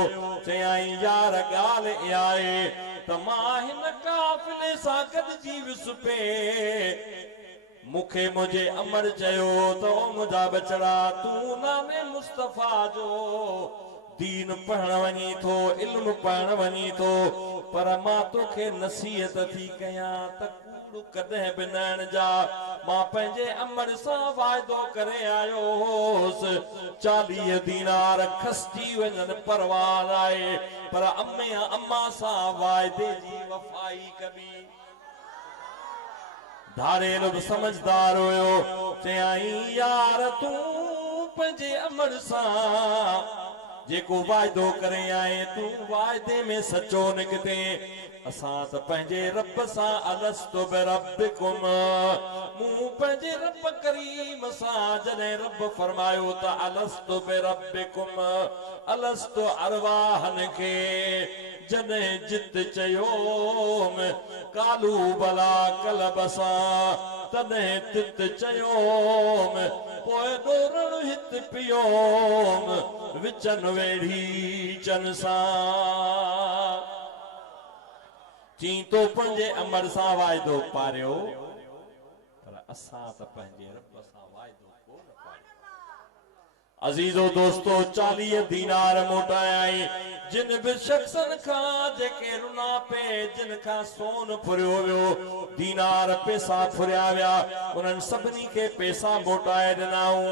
चयाई यार ॻाल्हि इहा आहे त मां हिन काफ़िले सां गॾिजी वियुसि पे मूंखे मुंहिंजे अमर चयो त ओ मुंहिंजा बचड़ा तूं नाले मुस्तफ़ा जो दीन पढ़ण वञी थो इल्म पढ़ण वञी थो पर मां तोखे नसीहत थी कयां त कॾहिं बि न जा मां पंहिंजे अमर सां वाइदो करे आयो होसि 40 दीनार खसजी वञनि परवाह आहे पर अम्मा सां वाइदे जी वफ़ाई कबी। धारेल बि समझदार हुयो चयाई यार तूं पंहिंजे अमर सां जेको वाइदो करे आए तूं वाइदे में सचो निकिते असां त पंहिंजे रब सां अलस्तु बिरब्बिकुम मूं पंहिंजे रब करीम सां जॾहिं रब फरमायो त अलस्तु बिरब्बिकुम अलस्तु अरवाहन खे जॾहिं जित चयोम कालू बला कलब सां तॾहिं तित चयोम पोइ ॾोरण हित पियोम विचन वेड़ी चन सां चई तो पंहिंजे अमर सां वाइदो पारियो पर असां त पंहिंजे रब सां वाइदो कोन पारियो। अजीजो दोस्तो 40 दीनार मोटाया जिन बि शख्सन खां जेके रुना पे जिन खां सोन फुरियो वियो दीनार पैसा फुरिया विया उन्हनि सभिनी खे पैसा मोटाए ॾिनाऊं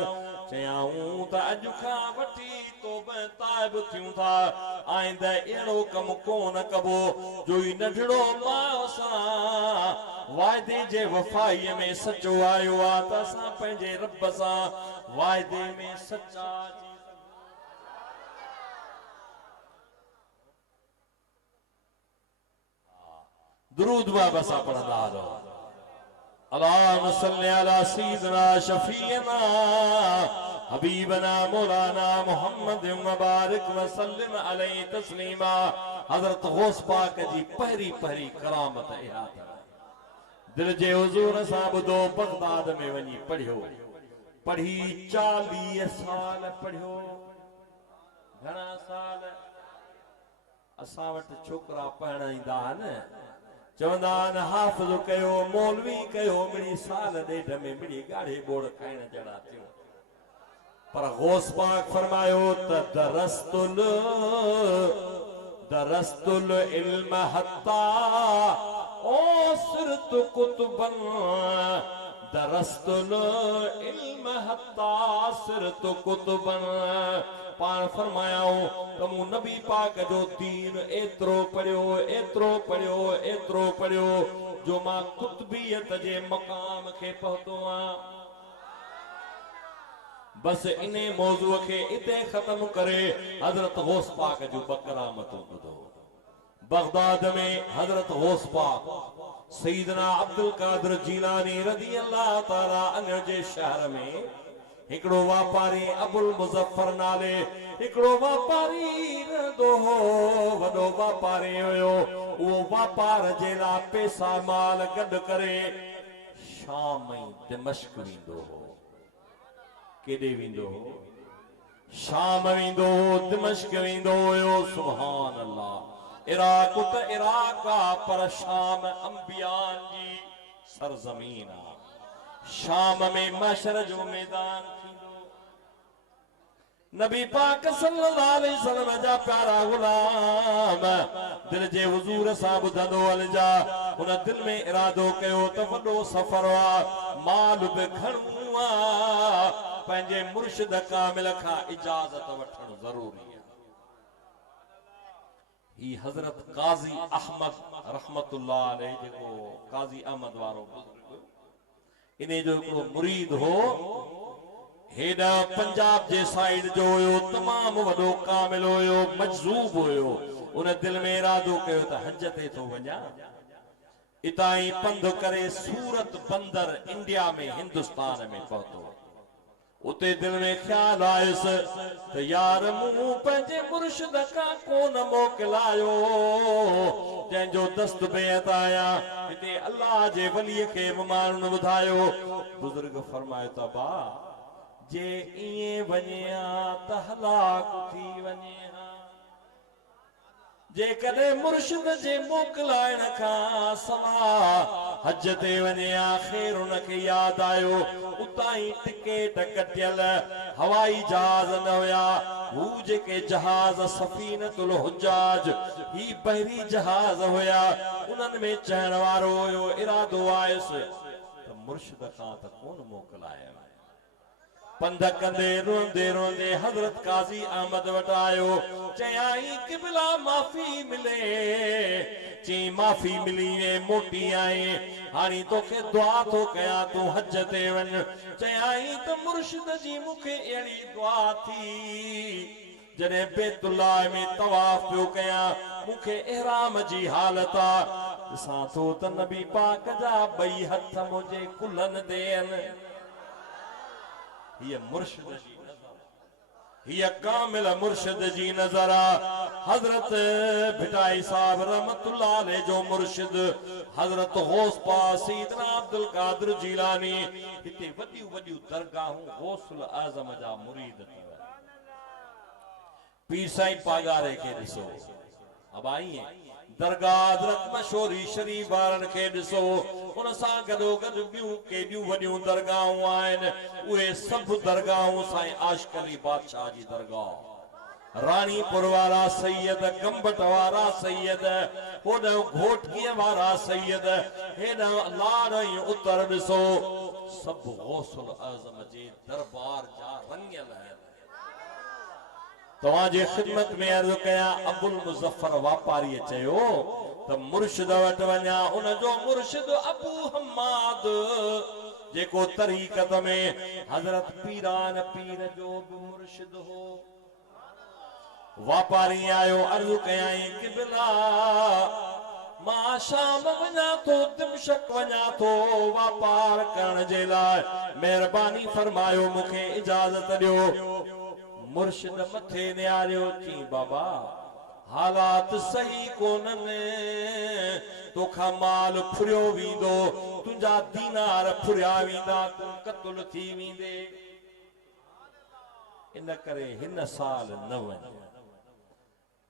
चयाऊं त अॼु खां वठी तौबा ताइब थियूं था आइंदा अहिड़ो कम कोन कबो जो ई नंढड़ो माउ सां वाइदे जे वफ़ाईअ में सचो आयो आहे त असां पंहिंजे रब सां वाइदे में सचा दुरूद बाबा सां पढ़ंदा रहो अल्लाहुम्मा सल्ली अला सय्यिदना शफीना हबीबना मौलाना मोहम्मद व बारिक व सल्लिम अलैहि तस्लीमा। हजरत गौस पाक जी पहरी पहरी करामत इहा दिल जे हुजूर सां ॿुधो बगदाद में वञी पढ़ियो पढ़ी 40 साल पढ़ियो घणा साल असां वटि छोकरा पढ़ण ईंदा न चवंदा आहिनि हाफ़िज़ कयो मौलवी कयो मिड़ी साल ॾेढ में मिड़ी गाढ़े बोड़ खाइण जहिड़ा थियो पर गौस पाक फरमायो त दरस्तुल इल्म हत्ता ओ सिरत कुतुबन दरस्तुल इल्म हत्ता सिरत कुतुबन पान फरमायाऊं त मूं नबी पाक जो दीन एतिरो पढ़ियो जो मां कुतबियत जे मकाम खे पहुतो आहियां। बस इने मौजूअ खे इते ख़त्म करे हजरत गौस पाक जो बकरामतूं ॿुधो। बगदाद में हजरत गौस पाक सईदना अब्दुल कादिर जीलानी रज़ी अल्लाह ताला अन्हु जे शहर में हिकड़ो वापारी अबुल मुज़फ्फर नाले हिकड़ो वापारी रहंदो हो वॾो वापारी हुयो उहो वापार जे लाइ पैसा माल गॾु करे शाम ऐं दिमश्क वेंदो हो। केॾे वेंदो हो? शाम वेंदो हो दिमश्क वेंदो हुयो। सुभान अल्लाह इराक त इराक आहे पर शाम अंबियान जी सरज़मीन आहे। शाम में महशर जो मैदान थींदो। नबी पाक सल्लल्लाहु अलैहि वसल्लम जा प्यारा गुलाम दिल जे हुजूर सां ॿुधंदो हलजा हुन दिल में इरादो कयो त वॾो सफ़र आहे माल बि खणूं आहे पंहिंजे मुर्शिद कामिल खां इजाज़त वठणु ज़रूरी आहे। ही हज़रत काज़ी अहमद रहमतुल्लाह अलैहि जेको काज़ी अहमद वारो इने जो हिकिड़ो मुरीद हो हेॾा पंजाब जे साइड जो हुयो तमामु वॾो कामिल हुयो मजज़ूब हुयो। उन दिल में इरादो कयो त हज ते थो वञा इतां ई पंधु करे सूरत बंदर इंडिया में हिंदुस्तान में पहुतो। उते दिल में ख्याल आयुसि त यार मूं पंहिंजे मुर्शिद खां कोन मोकिलायो जंहिंजो दस्त बेअत आया हिते अल्लाह जे वलीअ खे माण्हुनि ॿुधायो। बुज़ुर्ग फरमायो त बा जे ईअं वञे हा त हलाक थी वञे हा जेकॾहिं मुर्शिद जे मोकिलाइण खां सवा हज ते वञे हा ख़ैर हुनखे यादि आयो उतां ई टिकेट कटियल हवाई जहाज न हुया हू जेके जहाज सफ़ीनतुल हुज्जाज ही बहरी जहाज हुया उन्हनि में चढ़ण वारो हुयो। इरादो आयुसि त मुर्शिद खां त कोन मोकिलायो। पंध कंदे रोंदे रोंदे हजरत काज़ी अहमद वटि आयो चयाई क़िबला माफ़ी मिले ची माफ़ी मिली वे मोटी आए हाणे तोखे दुआ थो कयां तूं हज ते वञ। चयाई त मुर्शिद जी मूंखे अहिड़ी दुआ थी जॾहिं बैतुल्लाह में तवाफ पियो कयां मूंखे इहराम जी हालत आहे ॾिसां थो त नबी पाक जा ॿई हथ मुंहिंजे कुल्हनि ते आहिनि। हीअ मुर्शिद जी नज़र हीअ कामिल मुर्शिद जी नज़र हज़रत भिटाई साहब रहमतुल्लाह अलैहि जो मुर्शिद हज़रत गौस पाक सैयदना अब्दुल कादिर जीलानी हिते वॾियूं वॾियूं दरगाहूं गौसुल आज़म जा मुरीद पीर साईं पागारे खे ॾिसो अब आई दरगाह हज़रत मशहूरी शरीफ वारनि खे ॾिसो उन सां गॾो गॾु ॿियूं केॾियूं वॾियूं दरगाहूं आहिनि उहे सभु दरगाहूं साईं आशिक़ अली बादशाह जी दरगाह रानीपुर वारा सैयद गंबट वारा सैयद होॾां घोटकीअ वारा सैयद हेॾां लाड़ ऐं उतर ॾिसो सब गौसुल आज़म जे दरबार जा रंगियल है। तवाजे खिदमत में अर्ज कया अबुल मुज़फ्फर वापारी चयो त मुर्शिद वट वञा उन जो मुर्शिद अबू हम्माद जेको तरीक़त में हजरत पीरान पीर जो भी मुर्शिद हो। वापारी आयो अर्ज कयाई किबला मां शाम वञा तो दिमशक वञा तो वापार करण जे लाइ मेहरबानी फरमायो मूंखे इजाज़त ॾियो। मुर्शिद मथे निहारियो चई बाबा हालात सही कोन्हनि तोखा माल फुरियो वींदो तुंहिंजा दीनार फुरिया वींदा तूं क़त्ल थी वेंदे इन करे हिन साल न वञ।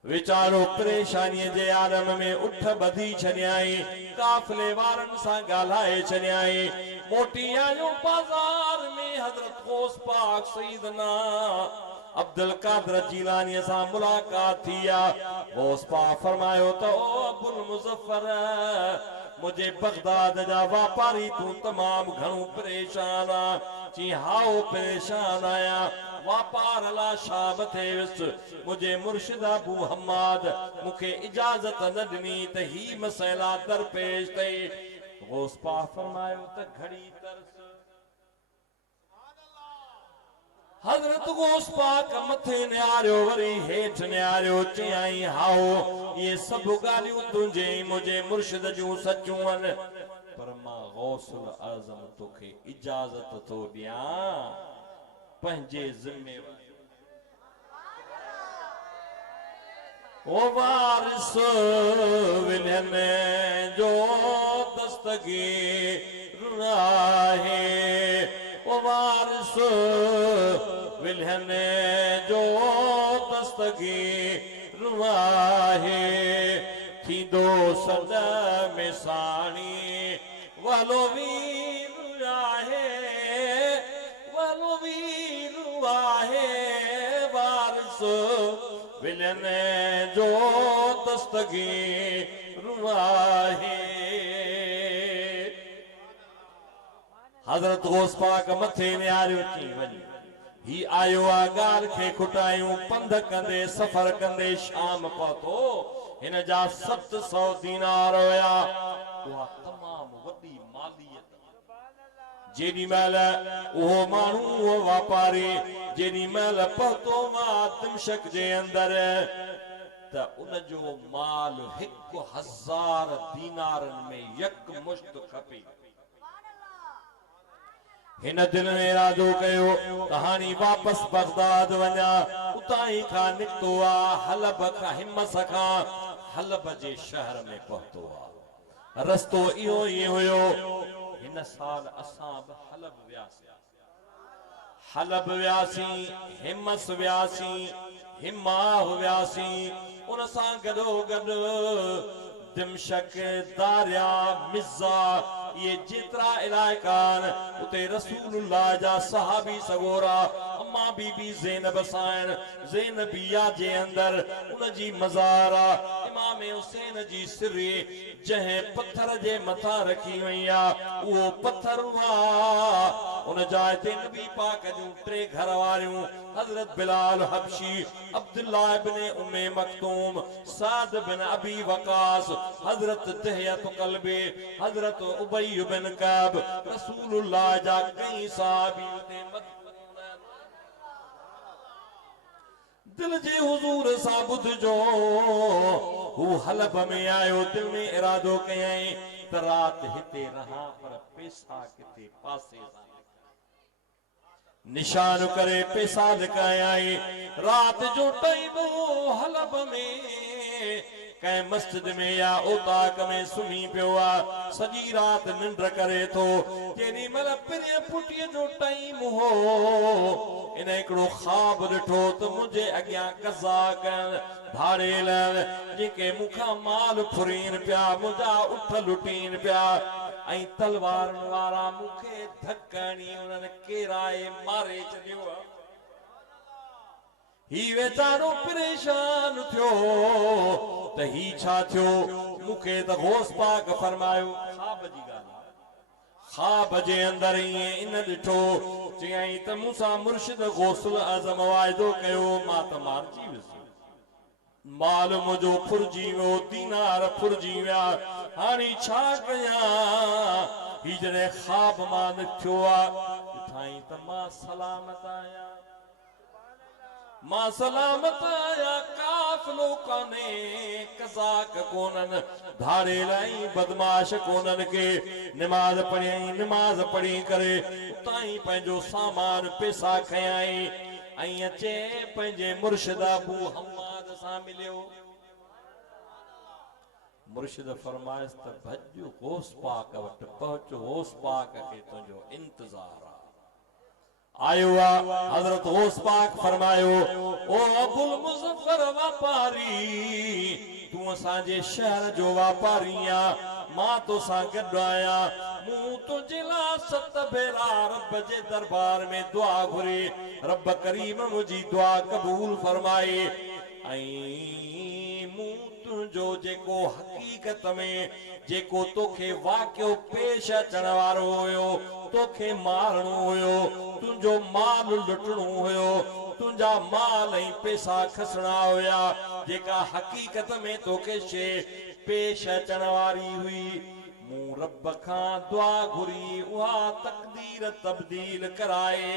वीचारो परेशानी जे आलम में उठ बधी छॾियाई काफ़िले वारनि सां ॻाल्हाए छॾियाई मोटी आयो बाज़ार में हज़रत गौस पाक सईदना अब्दुल कादिर जीलानी सां मुलाकात थी आहे। गौस पाक फरमायो त ओ अबुल मुज़फ्फर मुझे बगदाद जा वापारी तू तमाम घणो परेशान आ। चई हाओ परेशान आया वापार ला शाम थे विस मुझे मुर्शिद अबू हम्माद मुखे इजाजत न ॾिनी त ही मसइला दरपेश थई। गौस पाक फरमायो त घड़ी तरस हजरत गौस पाक मथे निहारियो वरी हेठ निहारियो चयाई हाओ ये सब ॻाल्हियूं तुंहिंजे मुझे मुर्शिद जूं सचूं आहिनि पर मां गौसुल आज़म तोखे इजाज़त थो ॾियां पंहिंजे ज़िम्मेवारी ओ वारिस विलहन जो दस्तगीर आहे ओ वारिस विलहन जो दस्तगीर आहे थींदो सद में साणी वालो वीर आहे वालो वीर आहे वारिस विलहन जो दस्तगीर आहे। हजरत गौस पाक मथे निहारियो चई वञी ही आयो आ गाल खे खुटायूं पंध कंदे सफर कंदे शाम पहुतो हिन जा 700 दीनार हुया उहा तमाम वॾी मालियत। जेॾी महिल उहो माण्हू उहो वापारी जेॾी महिल पहुतो मां दिमशक जे अंदर त उन जो माल 1000 दीनारनि में यक मुश्त खपे। हिन दिल में इरादो कयो त हाणे वापस बगदाद वञा उतां ई खां निकितो आ हलब खां हिमस खां हलब जे शहर में पहुतो आ। रस्तो इहो ई हुयो हिन साल असां बि हलब वियासीं हिमस वियासीं हिमाह वियासीं उन सां गॾो गॾु दिमशक दारिया मिज़ा ये जेतरा इलाइका उते रसूलुल्लाह जा सहाबी सगोरा अम्मा बीबी ज़ैनब साइन ज़ैनबिया जे अंदर उन जी मज़ारा इमाम हुसैन जी सिरी जहे पत्थर जे मथा रखी वई आ वो पत्थर उन जाए ते नबी पाक जूं 3 घर वारियूं हजरत बिलाल हबशी अब्दुल्ला इब्न उम्मे मखतूम साद बिन अबी वकास हजरत दहियत कल्बी हजरत उबई बिन काब रसूलुल्लाह जा कई साहबी ते दिल जे हुजूर सा बुध जो हू हलब में आयो दिल में इरादो कयई त रात हिते रहा पर पैसा किते पासे निशान करे पैसा लिकाई रात जो टाइम हलब में कहीं मस्जिद में या ओताक में सुमी पियो आ सजी रात निंड करे तो जेडी मल पिरे पुटिए जो टाइम हो इन एकड़ो ख्वाब ॾिठो तो मुझे अॻियां कज़ा कन भाड़े लन जेके मुखा माल फुरीन पिया मुझा उठ लुटीन पिया ऐं तलवारन वारा मुखे धकणी उन्हनि केराए मारे छॾियो ही वेचारो परेशान थियो त ही छा थियो मुखे त गौस पाक फरमायो ख्वाब जी ॻाल्हि ख्वाब जे अंदर इन ॾिठो चयई त मूंसां मुर्शिद गौसुल आज़म वाइदो कयो मां त मारजी वियुसि माल मुंहिंजो फुरजी वियो दीनार फुरजी विया हाणे छा कयां ही जॾहिं ख्वाब मां निकितो आहे ॾिठाई त मां सलामत आहियां मां सलामत आहियां काफ़िलो कान्हे कज़ाक कोन्हनि धाड़ेल ऐं बदमाश कोन्हनि के निमाज़ पढ़ियई निमाज़ पढ़ी करे उतां ई पंहिंजो सामान पैसा खयई ऐं अचे पंहिंजे मुर्शिद अबू हम्माद सां मिलियो मुर्शिद फरमाइस त भॼ गौस पाक वटि पहुच गौस पाक खे तुंहिंजो इंतज़ार आयो हजरत गौस पाक फरमायो ओ अबुल मुज़फ़र वापारी तू असांजे शहर जो वापारी आ मां तोसां गॾु आहियां मूं तुंहिंजे लाइ 7 भेरा रब जे दरबार में दुआ घुरी रब करीम मुंहिंजी दुआ क़बूल फरमाए ऐं मूं तुंहिंजो जेको हक़ीक़त में जेको तोखे वाक़ियो पेश अचण वारो हुयो तोखे मारणो हुयो तुंहिंजो माल लुटणो हुयो तुंहिंजा माल ऐं पैसा खसणा हुया जेका हक़ीक़त में तोखे शइ पेश अचण वारी हुई मूं रब खां दुआ घुरी उहा तक़दीर तब्दील कराए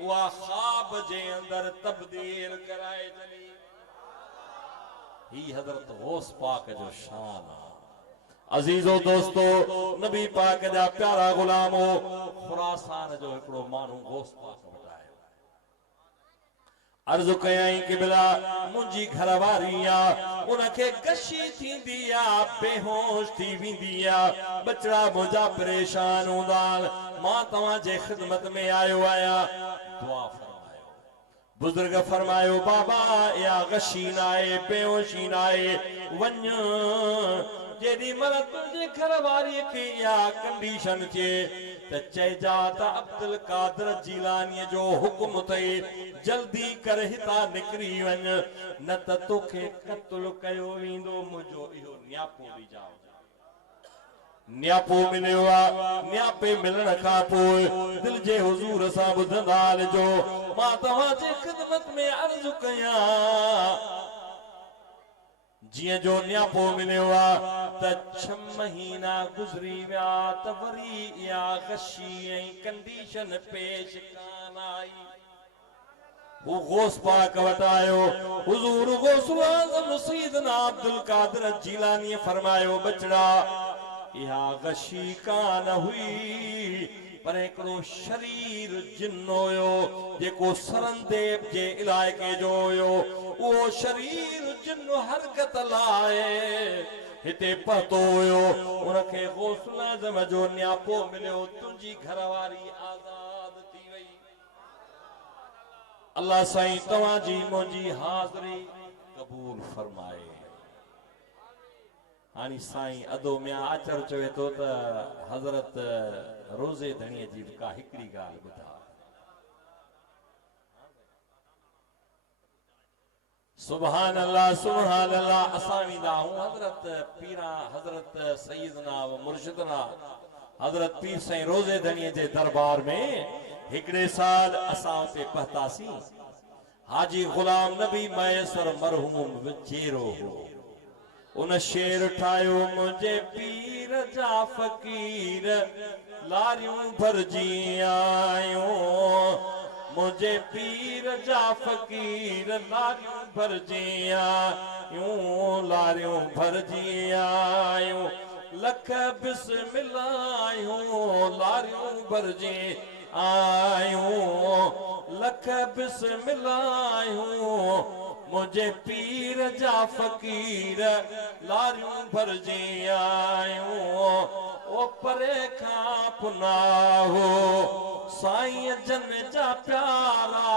उहा ख्वाब जे अंदर तब्दील कराए चली ही हज़रत गौस पाक जो शान आहे अजीजो दोस्तो नबी पाक जा प्यारा गुलाम हो खुरासान जो हिकिड़ो माण्हू गौस पाक वटि आयो अर्ज़ कयई कि बिला मुंहिंजी घरवारी आहे उनखे गशी थींदी आहे बेहोश थी वेंदी आहे बचड़ा मुंहिंजा परेशान हूंदा मां तव्हांजे ख़िदमत में आयो आहियां दुआ फरमायो बुजुर्ग फरमायो बाबा या गशी न आहे बेहोशी न आहे वञ जेडी मर तुझे घरवारी के या कंडीशन थे त चइजा त अब्दुल कादिर जीलानी जो हुक्म थे जल्दी कर हिता निकरी वञ न त तोखे क़त्ल कयो वेंदो मुंहिंजो इहो न्यापो ॾई जाओ न्यापो मिलियो आहे न्यापे मिलण खां पोइ दिल जे हुज़ूर सां ॿुधंदा हलिजो मां तव्हांजे ख़िदमत में अर्ज़ कयां जिया जो न्यापो मिलियो आहे त 6 महीना गुज़री विया त वरी इहा गशी ऐं कंडीशन पेश कान आई वो गौस पाक वटि आयो हुज़ूर गौसुल आज़म सैयदना अब्दुल कादिर जीलानी फरमायो बचड़ा इहा गशी कान हुई पर हिकिड़ो शरीर जिन हुयो जेको सरंदेब जे इलाइक़े जो हुयो उहो शरीर जिन हरकत लाए हिते पहुतो हुयो उनखे गौसुल आज़म जो न्यापो मिलियो तुंहिंजी घरवारी आज़ाद थी वई अल्लाह साईं तव्हांजी मुंहिंजी हाज़िरी क़बूल फरमाए हानी साईं अदो में आचर चवे तो त हज़रत रोज़े धणीअ जी का हिकिड़ी ॻाल्हि ॿुधा सुभान अल्लाह असां वेंदा आहियूं हज़रत पीरा हज़रत सईदना व मुर्शिदना हज़रत पीर साईं रोज़े धणीअ जे दरबार में हिकिड़े साल असां उते पहुतासीं हाजी गुलाम नबी मैसर मरहूम विचेरो हो उन शेर ठायो मुझे पीर जा फकीर लारियूं भरजी आयूं मुझे पीर जा फकीर लारियूं भरजी आयूं लारियूं भरजी आयूं लख बिस्मिल्लाह लारियूं भरजी आयूं लख बिस्मिल्लाह मुझे पीर जा फकीर लारियूं भरजी आयूं ओ परे खां पुना हो साईं जन जा प्यारा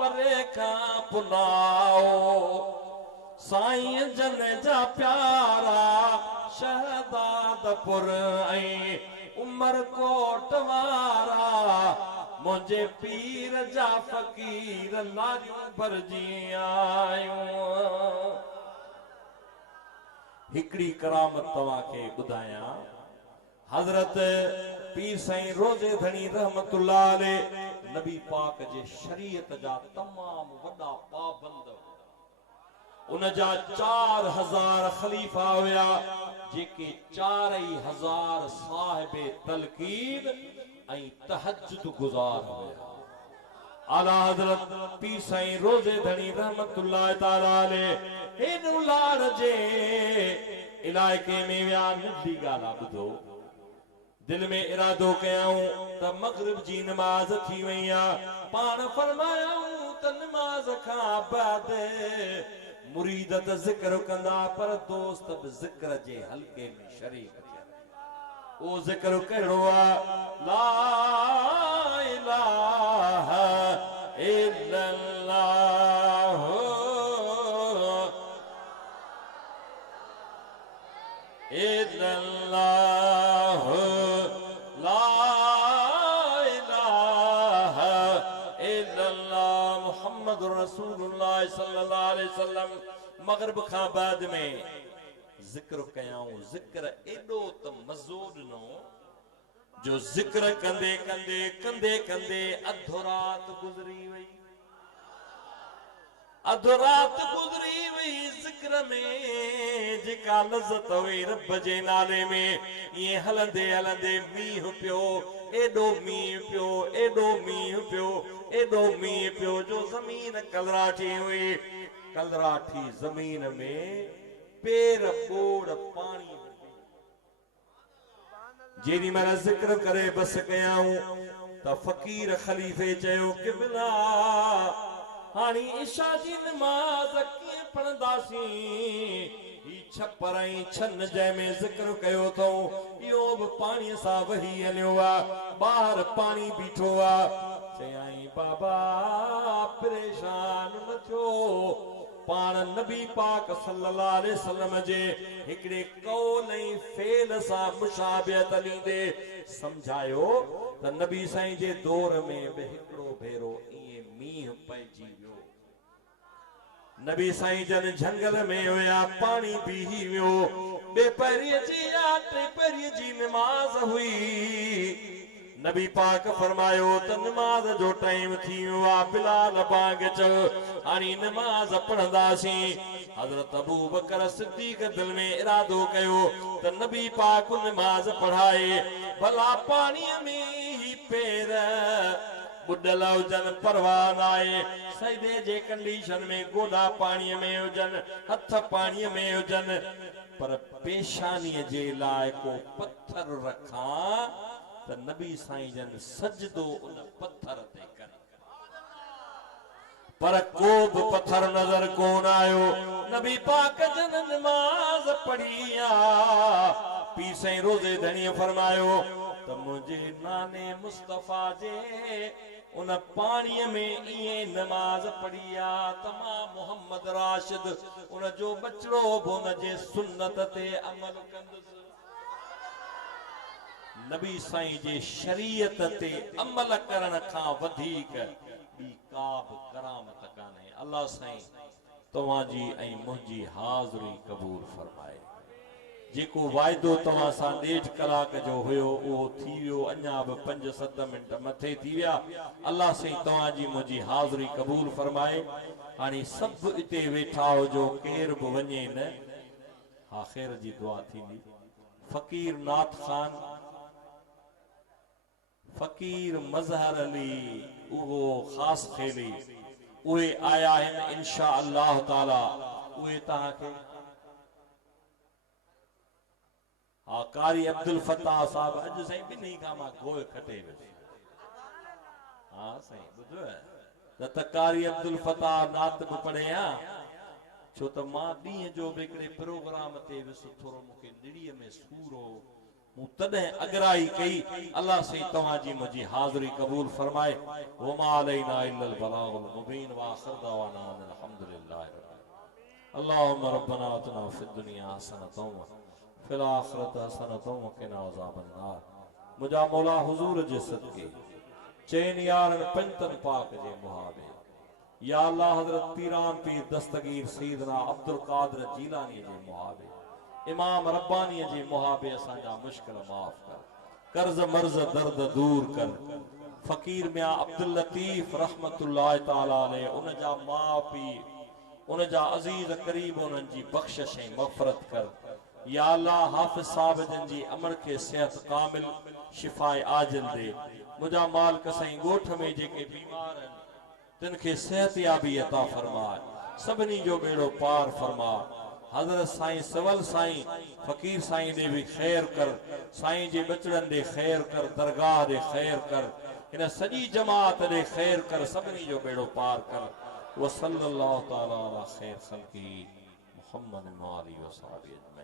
परे खां पुना हो साईं जन जा प्यारा शहदादपुर ऐं उमरकोट वारा मुझे पीर जा फकीर लारियूं भरजी आयूं हिकड़ी करामत तव्हांखे ॿुधायां हज़रत पीर साईं रोज़े धणी रहमतुल्लाह अलैह नबी पाक जे शरीयत जा तमाम वॾा पाबंद उन जा 4000 खलीफा हुया जेके 4000 साहिब तलकीन ऐं तहज्जुद गुज़ार हुया। आला हज़रत पीर साईं रोज़े धणी रहमतुल्लाह ताला अलैह हिन उलाड़ जे इलाइके में विया। नंढी ॻाल्हि ॿुधो, दिल में इरादो कयाऊं त मग़रिब जी नमाज थी वई आहे, पाण फरमायाऊं त नमाज खां बाद मुरीद त ज़िक्र कंदा पर दोस्त बि ज़िक्र जे हल्के में शरीक थियनि। ओ ज़िक्र कहिड़ो आहे? ला इलाहा इल्लल्लाह इल्लल्लाह ला इलाहा इल्लल्लाह मुहम्मदुर रसूलुल्लाह सल्लल्लाहु अलैहि वसल्लम। मग़रिब खां बाद में ज़िक्र कयाऊं, ज़िक्र एॾो त मज़ो ॾिनो जो ज़िक्र कंदे कंदे कंदे कंदे अधु रात गुज़री वई। अधु रात गुज़री वई ज़िक्र में जेका लज़त हुई रब जे नाले में। ये हलंदे हलंदे मींहुं पियो, एॾो मींहुं पियो, एॾो मींहुं पियो, एॾो मींहुं पियो जो ज़मीन कलराठी हुई। कलराठी ज़मीन में पेर ॿोड़ पाणी। जेॾी महिल ज़िक्र करे बस कयाऊं त फ़क़ीर ख़लीफ़े चयो क़िबला हाणे इशा जी नमाज़ कीअं पढ़ंदासीं? ही छपर ऐं छन जंहिंमें ज़िक्र कयो अथऊं इहो बि पाणीअ सां वही हलियो आहे, ॿाहिरि पाणी बीठो आहे। चयाईं बाबा परेशान न थियो, पाण नबी पाक सल्लल्लाहु अलैहि वसल्लम जे हिकिड़े कौल ऐं फेल सां मुशाबिहत ॾींदे समझायो त नबी साईं जे दौर में बि हिकिड़ो भेरो ईअं मींहुं पइजी वियो। नबी साईं जन झंगल में हुया, पाणी बीही वियो। ॿिए पहिरीअ जी या टे पहिरीअ जी नमाज़ हुई। नबी पाक फरमायो त नमाज जो टाइम थी वियो आहे, बिलाल बांग चयो हाणे नमाज पढ़ंदासीं। हज़रत अबू बकर सिद्दीक़ दिल में इरादो कयो त नबी पाक नमाज पढ़ाए, भला पाणीअ में ही पेर बुडल हुजन परवाह न आहे, सजदे जे कंडीशन में गोॾा पाणीअ में हुजन, हथ पाणीअ में हुजन, पर पेशानीअ जे लाइ को पत्थर रखां त नबी साईं जन सजदो उन पत्थर ते कनि। पर को बि पत्थर नज़र कोन आयो। नबी पाक जन नमाज पढ़ी आ। पीर साईं रोज़े धणीअ फरमायो त मुंहिंजे नाने मुस्तफ़ा जे उन पाणीअ में ईअं नमाज पढ़ी आ त मां मोहम्मद राशिद उन जो बचड़ो बि उन जे सुन्नत ते अमल कंदुसि। नबी साईं जे शरीयत ते अमल करण खां वधीक ॿी का बि करामत कान्हे। अल्लाह साईं तव्हांजी ऐं मुंहिंजी हाज़िरी क़बूल फरमाए। जेको वाइदो तव्हां सां 1.5 कलाक जो हुयो उहो थी वियो, अञा बि 5-7 मिंट मथे थी विया। अल्लाह साईं तव्हांजी मुंहिंजी हाज़िरी क़बूल फरमाए। हाणे सभु इते वेठा हुजो, केर बि वञे न। हा ख़ैर जी दुआ थींदी। फ़कीर नात ख़ान, फ़कीर मज़हर अली, उहो ख़ास खेली उहे आया आहिनि इंशा अल्लाह ताला। उहे तव्हांखे हा कारी अब्दुल फताह साहब अॼु साईं ॿिन्ही खां मां गोए खटे वियुसि। हा साईं ॿुधो न त कारी अब्दुल फताह नात बि पढ़े हा, छो त मां ॾींहं जो बि हिकिड़े प्रोग्राम ते वियुसि, थोरो मूंखे निड़ीअ में सूर हो, मूं तॾहिं अगराई कई। अल्लाह साईं तव्हांजी मुंहिंजी हाज़िरी क़बूल फरमाए। वमा अलैना इल्लल बलागुल मुबीन व आखिर दअवाना अल्हम्दुलिल्लाहि रब्बिल अल्लाहुम्मा रब्बना आतिना फिद दुनिया हसनतन व फिल आखिरति हसनतन व क़िना अज़ाबन नार। मुंहिंजा मौला हुज़ूर जे सदके चैन यारन पंजतन पाक जे मुहाबे या अल्लाह हज़रत पीरान पीर दस्तगीर सैयदना अब्दुल कादिर जीलानी जे मुहाबे इमाम रब्बानी जे मुहाबे असांजा मुश्किल माफ़ कर। कर्ज मर्ज दर्द दूर कर। फकीर मियां अब्दुल लतीफ रहमतुल्लाह ताला अलैह उन जा माउ पीउ उन जा अजीज करीब उन्हनि जी बख्शिश ऐं मग़फ़िरत कर। या अल्लाह हाफ़िज़ साहब जन जी अमर के सेहत कामिल शिफ़ाए आजिल दे। मुंहिंजा मालिक साईं ॻोठ में जेके बीमार आहिनि तिन खे सेहत याबी अता फरमाए, सभिनी जो बेड़ो पार फरमाए। हज़रत साईं सवल साईं फ़कीर साईं दे भी ख़ैर कर, साईं जे बचड़नि दे ख़ैर कर, दरगाह दे ख़ैर कर, इन सॼी जमात दे ख़ैर कर, सभिनी जो बेड़ो पार कर। व सल्लल्लाहु तआला अला ख़ैर ख़ल्क़ी मुहम्मद व आलिहि व सहाबिहि।